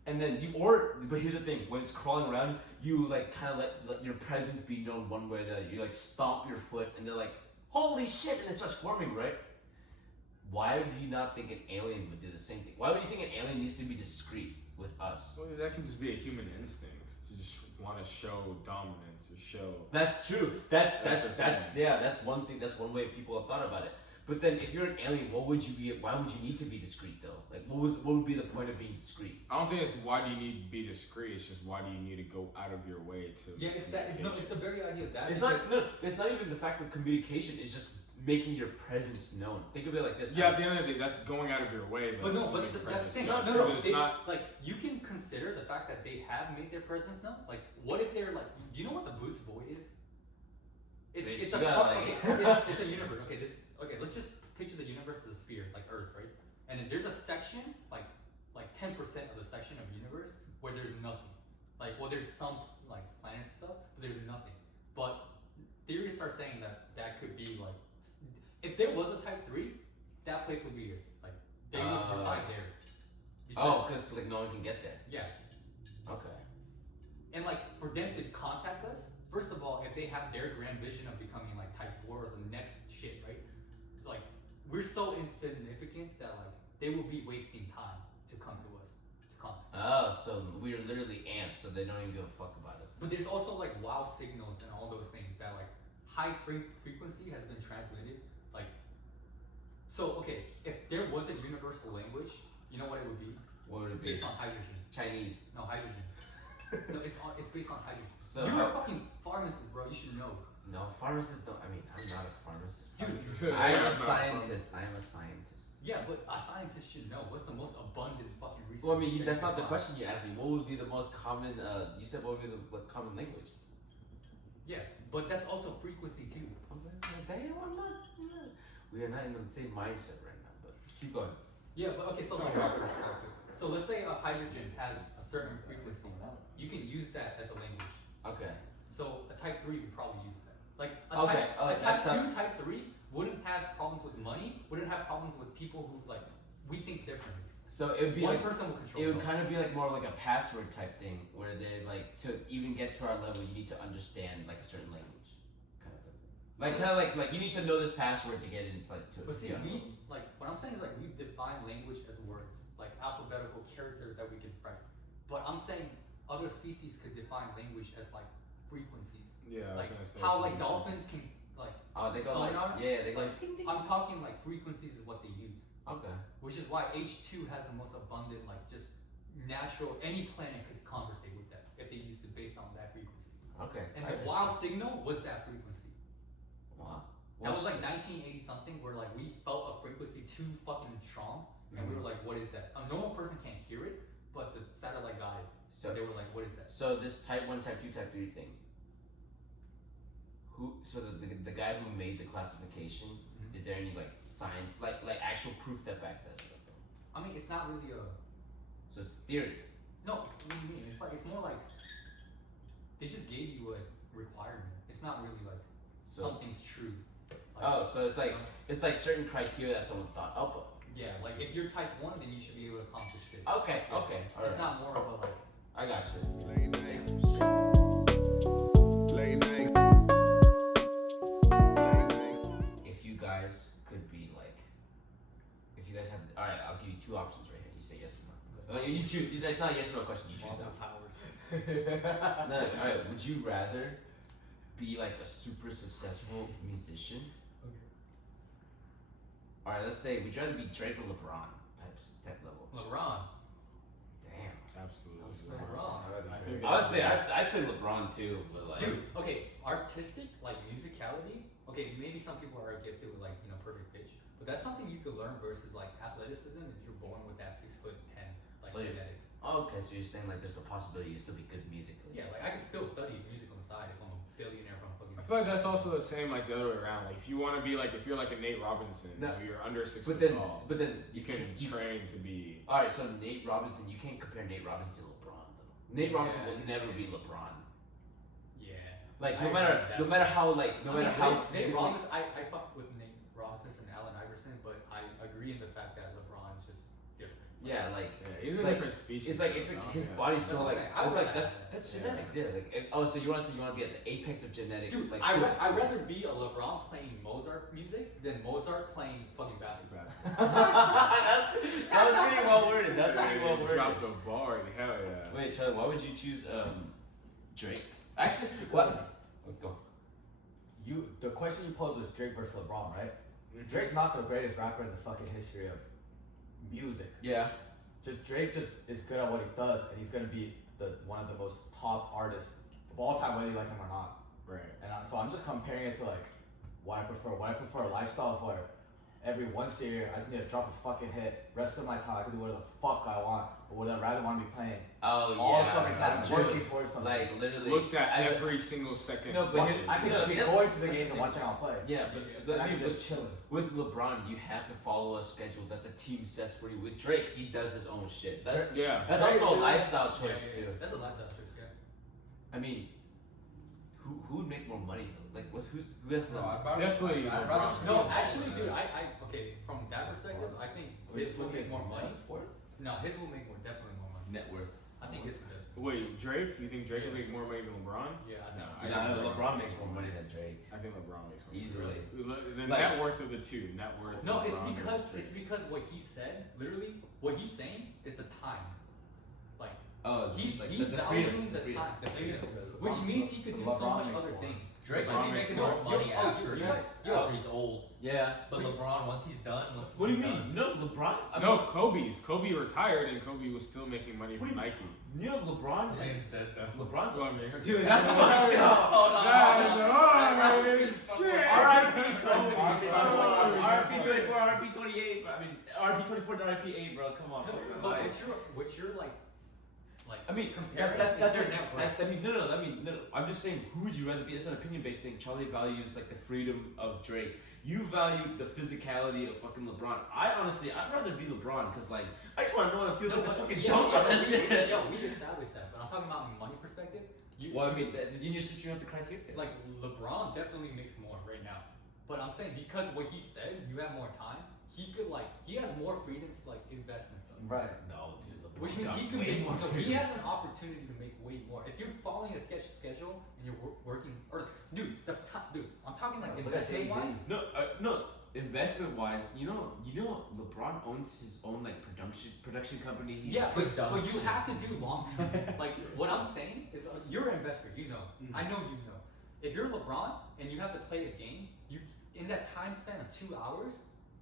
And then but here's the thing: when it's crawling around, you like kind of let your presence be known one way or the other. You like stomp your foot, and they're like, "Holy shit!" and it starts forming, right? Why do you not think an alien would do the same thing? Why would you think an alien needs to be discreet with us? Well, that can just be a human instinct to just want to show dominance or show. That's true. That's That's the thing. that's one thing. That's one way people have thought about it. But then, if you're an alien, what would you be? Why would you need to be discreet though? Like, what would be the point of being discreet? I don't think it's why do you need to be discreet. It's just why do you need to go out of your way to. Yeah, it's that. No, it's the very idea of that. It's because- not. No, it's not even the fact of communication. It's just making your presence known. Think of it like this. Yeah, at the end of the day, that's going out of your way. But no, to but make that's the presence thing. known, No, because it's not. like you can consider the fact that they have made their presence known. Like, what if they're like, do you know what the Boots void is? It's You a got, part- like- okay, it's a universe. Okay, let's just picture the universe as a sphere, like Earth, right? And then there's a section, like 10% of the section of universe where there's nothing. Like, well, there's some like planets and stuff, but there's nothing. But theorists are saying that could be like, if there was a type 3, that place would be here. Like, they would reside there. Oh, because like no one can get there. Yeah. Okay. And like for them to contact us, first of all, if they have their grand vision of becoming like type 4 or the next shit, right? Like we're so insignificant that like they will be wasting time to come to us to contact. Oh, so we're literally ants, so they don't even give a fuck about us. But there's also like wow signals and all those things that like high frequency has been transmitted. Like, so okay, if there was a universal language, you know what it would be? What would it be? Based on hydrogen. Chinese. No, hydrogen. No, it's based on hydrogen. So You're a fucking pharmacist, bro. You should know. no, pharmacists don't. I mean, I'm not a pharmacist. Dude, I'm Yeah, a I'm not scientist. I'm a scientist. yeah, but a scientist should know what's the most abundant fucking research. Well, I mean, that that's you not the can question you asked me. What would be the most common? You said what would be the common language? find. Yeah, but that's also frequency too. Okay, well, damn, I'm not. We are not in the same mindset right now, but keep going. Yeah, but okay, so like our perspective. So let's say a hydrogen has a certain frequency. You can use that as a language. Okay. So a type 3 would probably use that. Like a Okay, type, a type that's 2, type 3 wouldn't have problems with money. Wouldn't have problems with people who like we think differently. So it would be One like person will control. it would both. kind of be like more like a password type thing, where they like to even get to our level, you need to understand like a certain language, kind of thing. Like kind of like you need to know this password to get into like to. But see, yeah. we like what I'm saying is like we define language as words, like alphabetical characters that we can write. But I'm saying other species could define language as like frequencies. Yeah, I was Like gonna say. how like dolphins can like Oh, they go like, sonar. yeah, they go Like, ding, ding. I'm talking like frequencies is what they use, Okay. which is why H2 has the most abundant, like just natural. Any planet could conversate with that if they used it based on that frequency. Okay. And I the get wild you. signal was that frequency. Wow. That was like 1980 something, where like we felt a frequency too fucking strong, and we were like, "What is that?" A normal person can't hear it, but the satellite got it. So they were like, "What is that?" So this type 1, type 2, type 3 thing. So the guy who made the classification, is there any like science, like actual proof that backs that stuff up? I mean, it's not really a. So it's theory. No, what do you mean? It's more like they just gave you a requirement. It's not really like So- something's true. Like, Oh, so it's like certain criteria that someone thought up of. yeah, like if you're type 1, then you should be able to accomplish this. Okay, okay, It's alright. not more of a like. I got you. Late night. Late night. Late night. If you guys could be like, if you guys have, alright, I'll give you 2 options right here. You say yes or no. You choose. That's not a yes or no question. You choose Marvel that. powers. No, alright. Would you rather be like a super successful musician? Okay. Alright, let's say would you rather be Drake or LeBron type level? LeBron. Damn. Absolutely. LeBron. I think I would say I'd say LeBron too, but like. Dude, okay, artistic, like musicality. Okay, maybe some people are gifted with like perfect pitch, but that's something you could learn versus like athleticism. Is you're born with that 6'10" like So you- genetics. Oh, okay, so you're saying like there's the possibility you still be good musically. Yeah, like I could still study music on the side if I'm a billionaire from fucking. I feel like that's also the same like the other way around. Like if you want to be like if you're like a Nate Robinson, No. where you're under 6 But foot then, tall, but then you can train to be. All right, so Nate Robinson, you can't compare Nate Robinson to LeBron though. Nate Robinson Yeah, will you never can't. be LeBron. Yeah. Like I no matter agree, no matter how like no matter how Nate physically- Robinson, I fuck with Nate Robinson and Allen Iverson, but I agree in the fact that LeBron is just different. yeah, like Yeah, he's a like, different species. it's like though, his yeah. body's so That's like what I'm saying. I it's would like rather that's have that. genetics, yeah. Like oh, so you want to be at the apex of genetics, Dude, like I'd physically. rather be a LeBron playing Mozart music than Mozart playing fucking basketball. that was pretty well worded. That's pretty well worded. Drop the bar, hell yeah. Wait, Charlie, why would you choose Drake? Actually, what? Go. The question you posed was Drake versus LeBron, right? Mhm. Drake's not the greatest rapper in the fucking history of music. Yeah. Just Drake just is good at what he does, and he's gonna be one of the most top artists of all time, whether you like him or not. Right. And so I'm just comparing it to like what I prefer. What I prefer a lifestyle of where every once a year I just need to drop a fucking hit. Rest of my time I can do whatever the fuck I want, or would I rather want to be playing Oh all yeah, fucking that's time, true. working towards something. Like literally Looked at as a- every single second. No, but of here- it. I could No, just be that's- going to the that's games the and watching how play. Yeah, but I I mean, can just chill. with LeBron, you have to follow a schedule that the team sets for you. With Drake, he does his own shit. That's Yeah. that's Drake also a really- lifestyle choice too. That's a lifestyle choice, yeah. I mean, who would make more money though? Like, who has the? Definitely I'd LeBron. rather No, Yeah. actually, dude, okay, from that perspective, I think his will make more money. No, his will make definitely more money. Net worth. I think his will definitely. Wait, Drake? You think Drake will make more money than LeBron? Yeah, I No, think. I think LeBron makes more money than Drake. I think LeBron makes more. Easily. The Like- net worth of the two. Net worth. No, of it's LeBron because versus Drake. what he said. Literally, what he's saying is the time. Like Oh, he's like he's the valuing freedom, the freedom. time, the Freedom. freedom, which means he could do so LeBron much makes other more. things. Drake LeBron might be makes making more. more money Yo, after you guys- after he's old. Yeah. But LeBron, once he's done, What do you mean? No, LeBron. I mean, No, Kobe retired and Kobe was still making money What from do you Nike. You know, LeBron The is man's dead though. LeBron's. So, I mean, Dude, that's what fucked up. R.I.P. Kobe. Oh, R.I.P. 24, R.I.P. 28. I mean, R.I.P. 24 to R.I.P. 8, bro. Come on. But Like, what you're like I mean, comparing that's is their a- net worth. I mean, no. I'm just saying, who would you rather be? It's an opinion-based thing. Charlie values like the freedom of Drake. You value the physicality of fucking LeBron. I'd rather be LeBron because like I just want to know what it feels like to fucking dunk on this shit. We established that, but I'm talking about money perspective. Well, I mean, you just you have the criteria. Like LeBron definitely makes more right now, but I'm saying because what he said, you have more time. He has more freedom to like invest in stuff. Right. No, dude. LeBron Which means got he can way make more no, freedom. he has an opportunity to make way more. If you're following a schedule and you're working, or dude, I'm talking like Look at investment wise. Jay-Z. No. Investment wise, you know, LeBron owns his own like production company. He's Yeah, but dumb you shit. have to do long term. Like what I'm saying is, you're an investor. You know, I know you know. if you're LeBron and you have to play a game, you in that time span of 2 hours,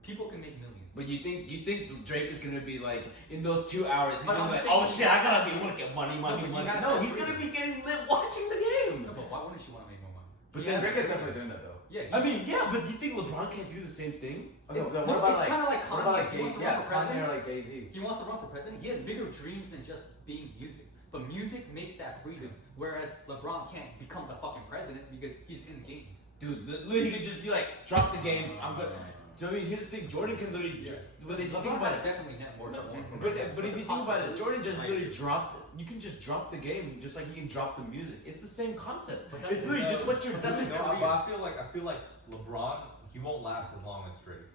people can make millions. But you think Drake is gonna be like in those 2 hours? He's But gonna I'm be like, saying- oh shit, I gotta be able to get money. but he has No, that he's gonna freedom. be getting lit watching the game. No, but why wouldn't you want to make more money? But He then has Drake that is freedom. definitely doing that though. Yeah. I mean, yeah, but you think LeBron can't do the same thing? Okay, It's, but no, what about it's like, kind of like what about Kanye. like He Jay wants Z? to run Yeah, for Kanye president. or like Jay Z. He wants to run for president. He has bigger dreams than just being music. But music makes that freedom. Whereas LeBron can't become the fucking president because he's in games. Dude, literally, he could just be like, drop the game. I'm good. So I mean, here's the thing. Jordan can literally. Yeah. But if you think LeBron about has it, definitely net worth. no, more. but if you think about it, Jordan just Like- literally dropped. You can just drop the game, just like you can drop the music. It's the same concept. But that's It's literally his, just what you're but that's doing. his No, career. but I feel like LeBron, he won't last as long as Drake.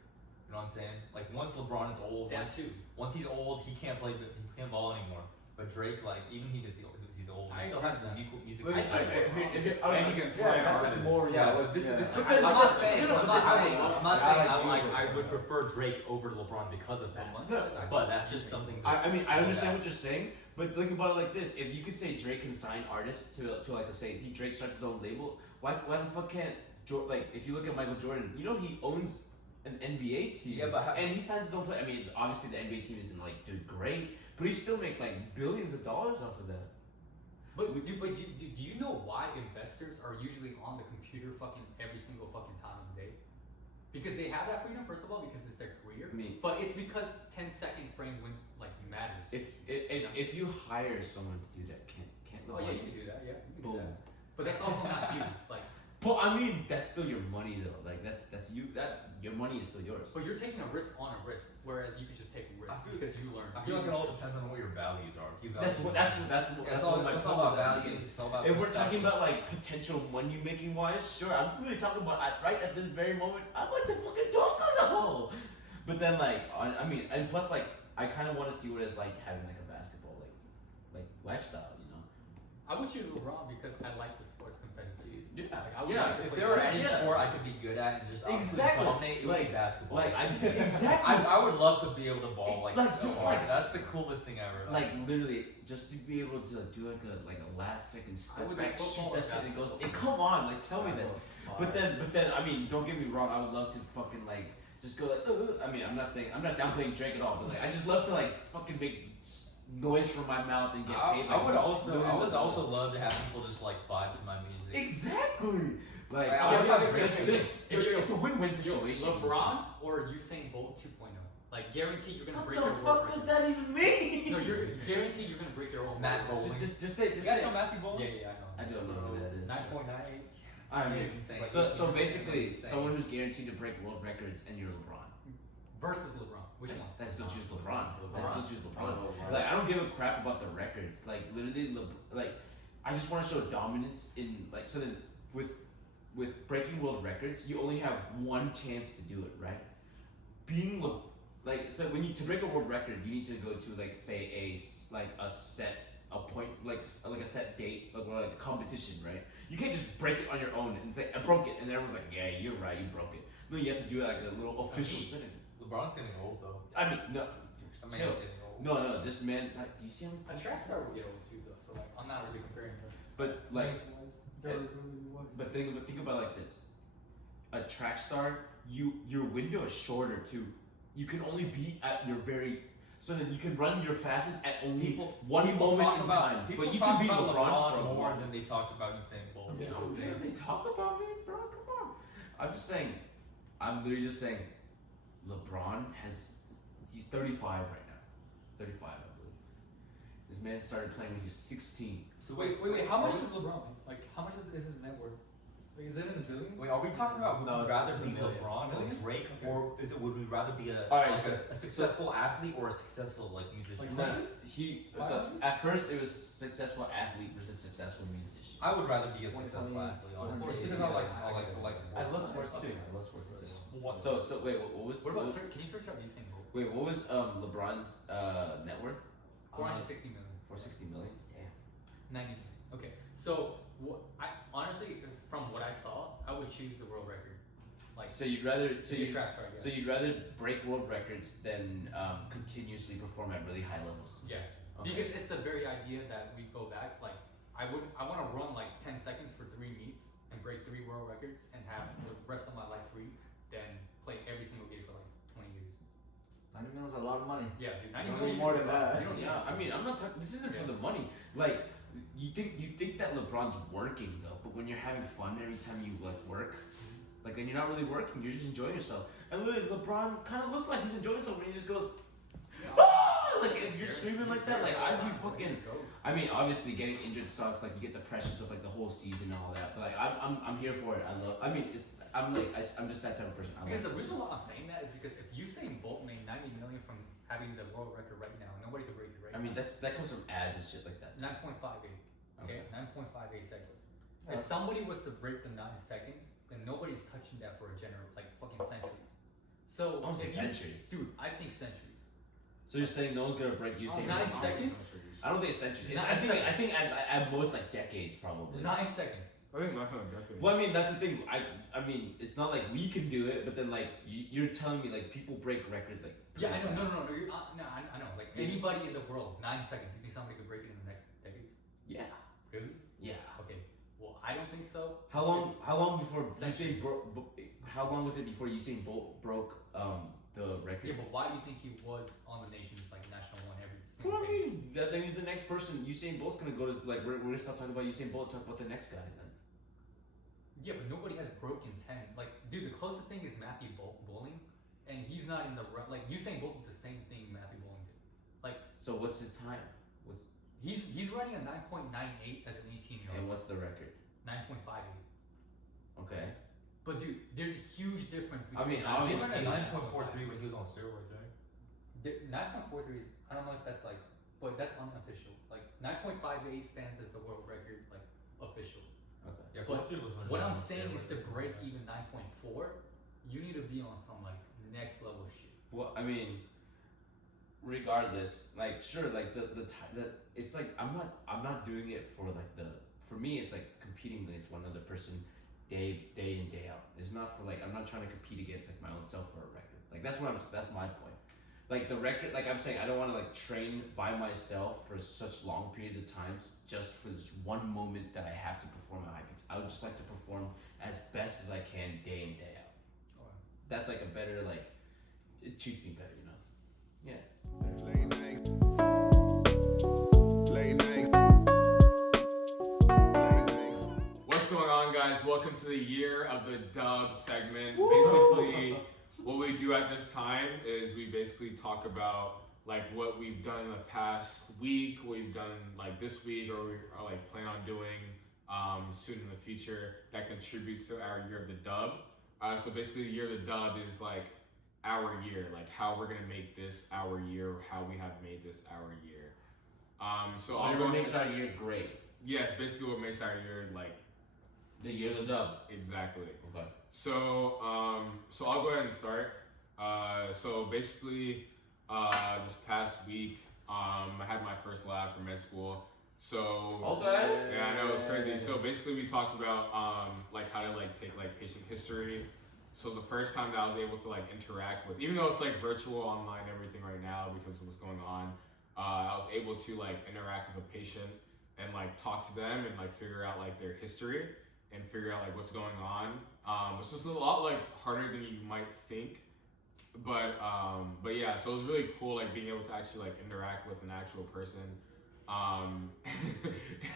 You know what I'm saying? Like once LeBron is old, That like, too. once he's old, he can't ball anymore. But Drake, like even he's old, he still has his music. Wait, career. if you're, And he can Yeah, play that's artists. more. Yeah, but This yeah. is. But I'm then- not but- saying. no, no, I'm but not then- saying. I'm not I saying. like I music. would prefer Drake over LeBron because of that. But that's just something. I mean, I understand what you're saying, but think about it like this: if you could say Drake can sign artists to like let's say Drake starts his own label, why the fuck can't like if you look at Michael Jordan, you know he owns an NBA team, Yeah, but how- and he signs his own play. I mean, obviously the NBA team isn't like do great, but he still makes like billions of dollars off of that. But do you know why investors are usually on the computer fucking every single fucking time of the day? Because they have that freedom, first of all, because it's their career. I mean, But it's because 10-second frame when like matters. if you hire someone to do that, can't Oh yeah, you can do that. Yeah, you can do Boom. that. But that's also not you. Like, But I mean, that's still your money though. Like that's you. That your money is still yours. but you're taking a risk on a risk, whereas you could just take a risk I feel- because you learn. I feel like it all depends on what your values are. If you That's value what that's all, what my it's point all was about at the value. beginning. It's all about If we're respect. talking about like potential money making wise, sure, I'm really talking about right at this very moment. I want the fucking dunk on the hole. But then like I mean, and plus like I kind of want to see what it's like having like a basketball like lifestyle, you know? I would choose LeBron because I like the sport's competitiveness. Yeah. Like, I would Yeah, like to If play there were basketball. any Yeah. sport I could be good at and just absolutely Exactly. dominate, it would Like- be basketball. Like I exactly I would love to be able to ball like so just hard. like- That's the coolest thing ever. like literally just to be able to do like a last second step would back, do shoot football that or shit and it goes. basketball. Come on, like tell me this. But Fire. then I mean, don't get me wrong. I would love to fucking like just go like. I mean, I'm not downplaying Drake at all, but like I just love to like fucking make noise from my mouth and get paid. I would also millions of dollars. love to have people just like vibe to my music. Exactly. Like I would have it's a win-win situation. LeBron or Usain Bolt 2.0. Like guaranteed you're gonna What break the your fuck world does record. that even mean? No, you're guaranteed you're gonna break your own Matt world record. Bowling. just say You guys know Matthew Bowling? Yeah, I know. I don't know who that is. 9.98. I mean, It's insane. so basically, Insane. someone who's guaranteed to break world records, and you're LeBron. Versus LeBron. Which one? I still choose LeBron. I still choose LeBron. LeBron. Like I don't give a crap about the records. Like literally, like I just want to show dominance in like so then with breaking world records, you only have one chance to do it, right? Being like so when you to break a world record, you need to go to like say a set date like a competition, right? You can't just break it on your own and say I broke it, and everyone's like, yeah, you're right, you broke it. No, you have to do it like a little official thing. LeBron's getting old though. I mean, no, I mean, chill. he's getting old. No, this man. Like, do you see him? A track star would get old too, though. So like, I'm not really comparing her. But like, but think about it like this: a track star, your window is shorter too. You can only be at your very. So that you can run your fastest at only one moment talk in about, time. People But you talk can be about LeBron for a more long. than they talk about Usain Bolt. Yeah, they talk about me, bro. Come on. I'm just saying. I'm literally just saying. LeBron he's 35 right now. 35, I believe. This man started playing when he was 16. So Wait. How much is LeBron? Like, how much is his net worth? Like, is it in the billions? Wait, are we talking about No, would we it's rather in be millions. LeBron or Millions? Drake, Okay. or would we rather be Alright, like so- a successful athlete or a successful like musician? Like, No, hundreds? so at first it was successful athlete versus successful musician. I would rather be a 20, successful athlete, honestly, Sports, because I like sports. I love sports too. Okay. I love sports too. Sports. So wait, what was What about can you search up Usain Bolt? wait, what was LeBron's net worth? 460 million. 460 million. Damn. 90 million. Okay. So I honestly, from what I saw, I would choose the world record. Like, So you'd rather to be a track star. Yeah. so you'd rather break world records than continuously perform at really high levels. Yeah. Okay. Because it's the very idea that we go back, like, I want to run like 10 seconds for 3 meets and break 3 world records and have the rest of my life free than play every single game for like 20 years. 90 million is a lot of money. Yeah, dude. 90 You don't million need more is than a lot. that. You don't need Yeah, I mean, I'm not talking. This isn't for the money. Like, you think that LeBron's working though, but when you're having fun every time you like work, like then you're not really working. You're just enjoying yourself. And literally, LeBron kind of looks like he's enjoying himself when he just goes, ah! Like if you're screaming like that, like I'd be fucking. I mean, obviously getting injured sucks. Like you get the pressures of like the whole season and all that. But like I'm here for it. I mean, I'm just that type of person. Because the reason why I'm saying that is because if Usain Bolt made 90 million from having the world record right now, nobody could break it right now. I mean, that comes from ads and shit like that. 9.58. Okay, Okay. 9.58 seconds. Yeah. If somebody was to break the 9 seconds, then nobody's touching that for a like fucking centuries. So I don't think if you- centuries. dude, I think centuries. So you're saying no one's gonna break Usain? 9 Bolt? seconds? I don't think it's centuries. Nine I think at most like decades probably. 9 seconds. I think that's not a decade. Well, I mean that's the thing. I mean it's not like we can do it, but then like you're telling me like people break records like. Yeah, I know. pretty No, fast. no, no. I know. Like anybody in the world, 9 seconds. You think somebody could break it in the next decades? Yeah. Really? Yeah. Okay. Well, I don't think so. How long before Centuries. Usain how long was it before Usain Bolt broke the record? Yeah, but why do you think he was on the nation's like national one every single Well, I day? mean, that means the next person, Usain Bolt's gonna go to like we're gonna stop talking about Usain Bolt, talk about the next guy then. Yeah, but nobody has broken 10. Like, dude, the closest thing is Matthew Bowling, and he's not in the like Usain Bolt did the same thing Matthew Bowling did. Like, So what's his time? What's he's running a 9.98 as an 18-year-old. and what's the record? 9.58. Okay. But dude, there's a huge difference between. I mean, He obviously- ran and a 9.43 when he was on steroids, right? 9.43 is, I don't know if that's like, but that's unofficial. Like 9.58 stands as the world record, like official. Okay. Yeah, But 43 was when he What was I'm on saying is to steroids. break even 9.4, you need to be on some like next level shit. Well, I mean, regardless, like sure, like the it's like I'm not doing it for like for me it's like competing against one other person day in day out. It's not for like I'm not trying to compete against like my own self for a record. Like that's my point. Like the record, like I'm saying, I don't want to like train by myself for such long periods of times just for this one moment that I have to perform at high peaks. I would just like to perform as best as I can day in day out. Alright. That's like a better like it treats me better, you know. Yeah. Late night. Late night. Late night. What's going on, guys? Welcome to the Year of the Dub segment. Basically, what we do at this time is we basically talk about like what we've done in the past week, what we've done like this week, or we are like plan on doing soon in the future that contributes to our Year of the Dub. So basically, the Year of the Dub is like our year, like how we're gonna make this our year, or how we have made this our year. So I'll go Whatever makes ahead. our year great. Yes, basically what makes our year like The year of the dub. exactly. Okay. So I'll go ahead and start. So basically, this past week, I had my first lab for med school. So Okay. yeah, I know it was crazy. So basically, we talked about like how to like take like patient history. So it's the first time that I was able to like interact with, even though it's like virtual, online, everything right now because of what's going on. I was able to like interact with a patient and like talk to them and like figure out like their history and figure out like what's going on. It's just a lot like harder than you might think. But yeah, so it was really cool like being able to actually like interact with an actual person.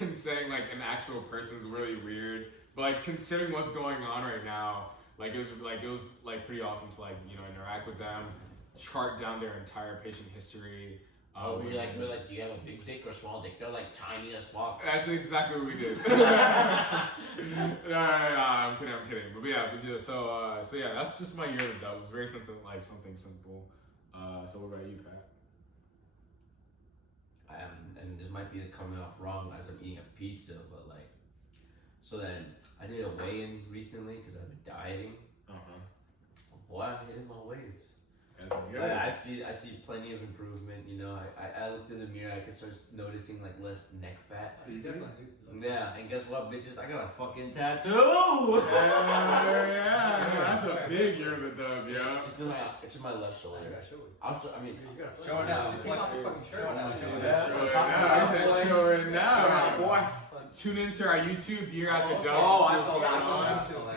And saying like an actual person is really weird. But like considering what's going on right now, it was pretty awesome to like, you know, interact with them, chart down their entire patient history. We're like, do you have a big dick or small dick? They're like tiny as fuck. That's exactly what we did. No, I'm kidding. But yeah, so yeah, that's just my year of the dub. It was very something simple. So what about you, Pat? And this might be coming off wrong as I'm eating a pizza, but like, so then I did a weigh-in recently because I've been dieting. Boy, I'm hitting my weights. I see plenty of improvement. You know, I looked in the mirror, I could start noticing like less neck fat. You definitely do. Yeah, and guess what, bitches? I got a fucking tattoo. Yeah, that's a big year of the dub, yeah. It's in my left I shoulder. gotta show it. I mean, You gotta Show it now. Take off your fucking shirt. Show it now. Show it now. I said show it now. boy. Tune into our YouTube year at the Dub. Oh, to I see saw what's that. going on.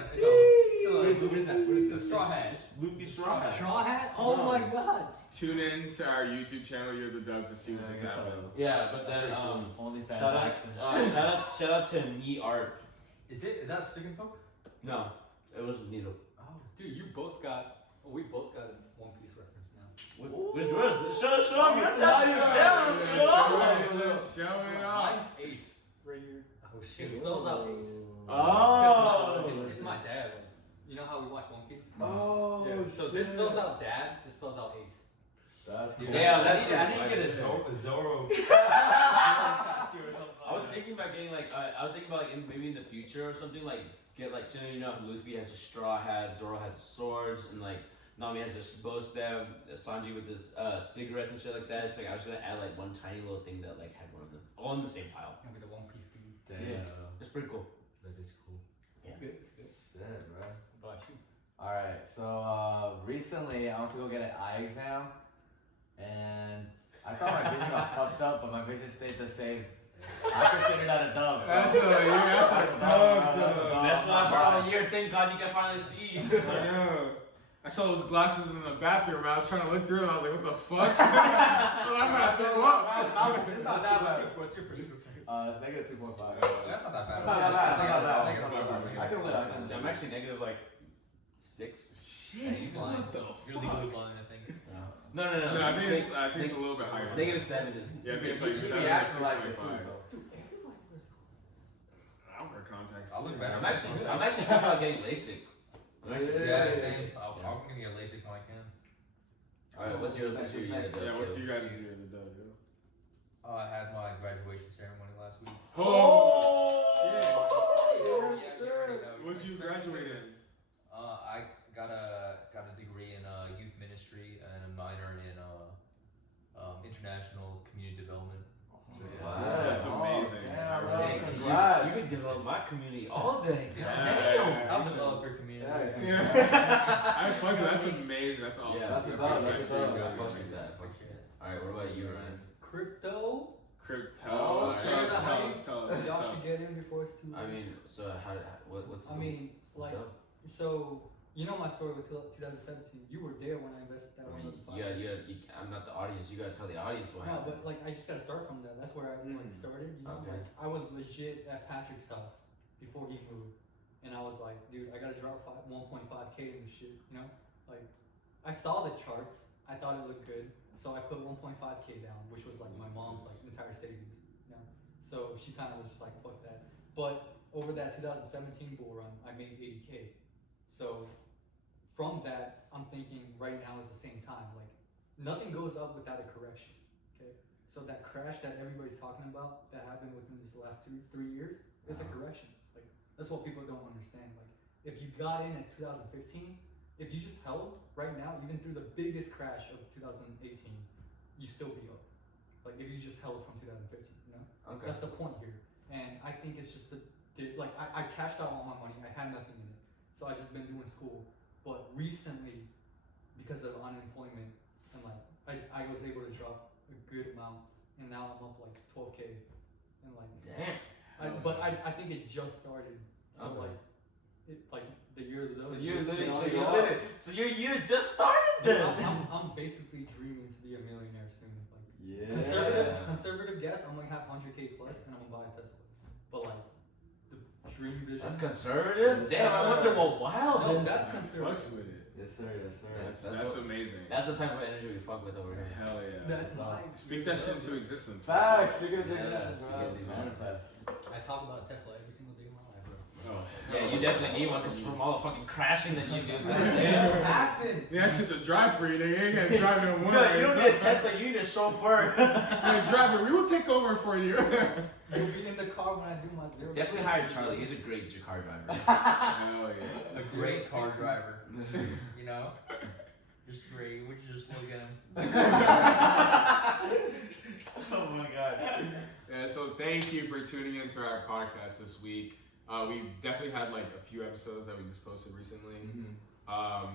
What is that? What is It's a that? straw hat. It's Luffy straw hat. Straw hat? Oh my god. Tune in to our YouTube channel, Year of the Dub, to see what is happening. Yeah, but then OnlyFans shout out, action. shout out to Me Art. Is that stick and poke? No, it was Needle. Oh. Dude, we both got a One Piece reference now. Which yours? Show me. You're Yeah, touching down. show it off. Mine's Ace right here. Oh It shit. spells out Ace. Oh. It's my dad. Like, you know how we watch One Piece? Oh, Yeah. So this spells out dad. This spells out Ace. That's cool. Damn, I that's need to get a Zoro. I was thinking about getting maybe in the future or something like get like you know Luffy has a straw hat, Zoro has swords, and like Nami has his bow stab, Sanji with his cigarettes and shit like that. It's like I was gonna add like one tiny little thing that like had one of them all in the same pile. Gonna be the One Piece dude. Damn. It's pretty cool. That is cool. Yeah. Good. Good. Shit, bro. What about you? Alright, so recently I went to go get an eye exam, and I thought my vision got fucked up, but my vision stayed the same. I consider that a dub. So That's a dub, bro. That's why for all year, thank God you can finally see. I know. I saw those glasses in the bathroom. I was trying to look through them. I was like, what the fuck? I'm gonna throw up. It's not that bad. What's your prescription? It's negative 2.5. That's not that bad. It's not that bad. It's not that Negative bad. five. I can live. I can live. I'm actually negative like 6. Shit, what the You're legally blind, I think. No. No, I think it's a little bit higher. Negative 7 is. Yeah, I think it's like You 7 or react like it 6.5. too, so. I don't wear contacts. I'll look better. I'm actually thinking about getting LASIK. Yeah, same. I'm gonna get LASIK when I can. Alright, what's your year? Yeah, what's your guys' year of the dub, yo? I had my graduation ceremony last week. What you graduated? I got a degree in youth ministry and a minor in international community development. Wow. That's amazing. Yeah, I bro. really- Congrats. You can develop my community all day. Yeah. I'll develop your community. Yeah. I fucked with That's amazing. That's awesome. Yeah, That's a dub, that's a dub. I fucks with that. Alright, what about you, Ryan? Crypto. Crypto. Oh, Tell us, shit. tell us. Y'all should get in before it's too late. I mean, so what's I mean, like, the- so you know my story with 2017. You were there when I invested that I mean, 1,500. I'm not the audience. You gotta tell the audience what No, happened. but like I just gotta start from there. That's where I like started. You know, Okay. like I was legit at Patrick's house before he moved, and I was like, dude, I gotta drop 1.5K in this shit. You know, like I saw the charts. I thought it looked good, so I put 1.5K down, which was like my mom's like entire savings. You know, so she kind of was just like, fuck that. But over that 2017 bull run, I made 80K. So from that, I'm thinking right now is the same time. Like nothing goes up without a correction. Okay, so that crash that everybody's talking about that happened within these last 2-3 years, it's a correction. Like that's what people don't understand. Like if you got in at 2015, if you just held right now, even through the biggest crash of 2018, you still be up. Like if you just held from 2015, you know. Okay. That's the point here. And I think it's just I cashed out all my money. I had nothing in it, so I just been doing school. But recently, because of unemployment, and like I was able to drop a good amount, and now I'm up like 12K, and like Damn. but I think it just started. So Okay. like the year of those. So you're years, living. you know, So you you're know, living. So your year's just started dude, then. I'm basically dreaming to be a millionaire soon. Like Yeah. conservative guess, I'm gonna have 100K plus, and I'm gonna buy a Tesla. But like the dream vision. That's conservative. Yes, Damn, I sir. wonder what wild No, is. that's Fucks conservative. with it. Yes, sir. Yes, sir. That's amazing. That's the type of energy we fuck with over here. Hell yeah. That's my. Speak that shit into existence. Facts. Speaking of Yeah, business, speaking bro. of business. Manifest. I talk about Tesla every single day of my life, bro. Oh. Yeah, you definitely need one because from all the fucking crashing that you do. What Goddamn. happened? Yeah, that shit to drive for you, nigga. You ain't gotta drive no one. You don't need a Tesla, you need a chauffeur. Hey, driver, we will take over for you. You'll be in the car when I do my 0. Definitely hire Charlie. He's a great car driver. Hell yeah. A great car driver. You know? Just great. Would you just look at him? Oh my god. Yeah, so thank you for tuning into our podcast this week. We definitely had like a few episodes that we just posted recently.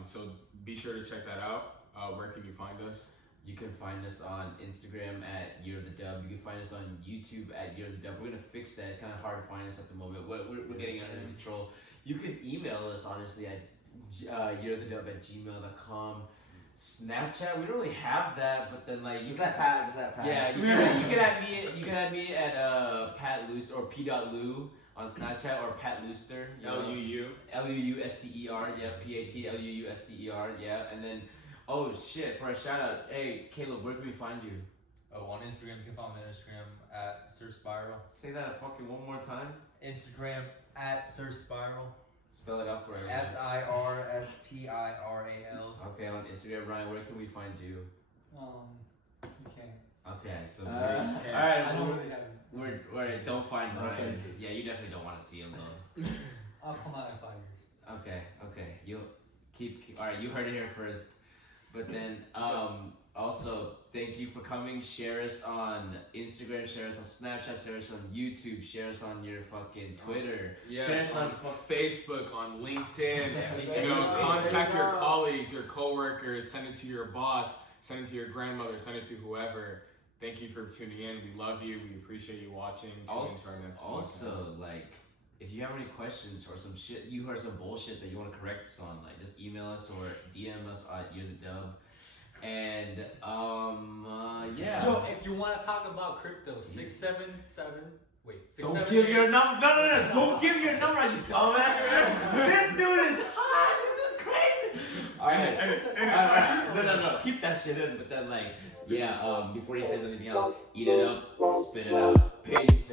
So be sure to check that out. Where can you find us? You can find us on Instagram at Year of the Dub. You can find us on YouTube at Year of the Dub. We're gonna fix that. It's kind of hard to find us at the moment. We're getting under control. You can email us honestly at yearofthedub@gmail.com. Snapchat, we don't really have that, but then like Just that Pat. yeah, you can add me at Pat Looster or P.Lou on Snapchat or Pat Looster. LUU. LUUSTER, yeah, PATLUUSTER, yeah, and then oh shit, for a shout out, hey Caleb, where can we find you? Oh, on Instagram, you can find me on Instagram at Sir Spiral. Say that fucking one more time. Instagram at Sir Spiral. Spell it out for everyone. SIRSPIRAL. Okay, on Instagram, Ryan, where can we find you? You can't. Okay, so I alright, don't really have. we're don't find No Ryan. faces. Yeah, you definitely don't want to see him though. I'll come out in 5 years. Okay, you'll keep alright, you heard it here first. But then also thank you for coming. Share us on Instagram, share us on Snapchat, share us on YouTube, share us on your fucking Twitter. Yes, Share us on Facebook, on LinkedIn. You know, contact your colleagues, your coworkers, send it to your boss, send it to your grandmother, send it to whoever. Thank you for tuning in. We love you. We appreciate you watching. Tune into our next podcast. Like, if you have any questions or some shit, you heard some bullshit that you want to correct us on, like, just email us or DM us at Year the Dub. And, yeah. Yo, if you want to talk about crypto, 677. Wait, Don't give your number. No. Don't give your number, you dumbass. This dude is hot. This is crazy. Alright. No. Keep that shit in. But then, like, yeah, before he says anything else, eat it up, spit it out. Peace.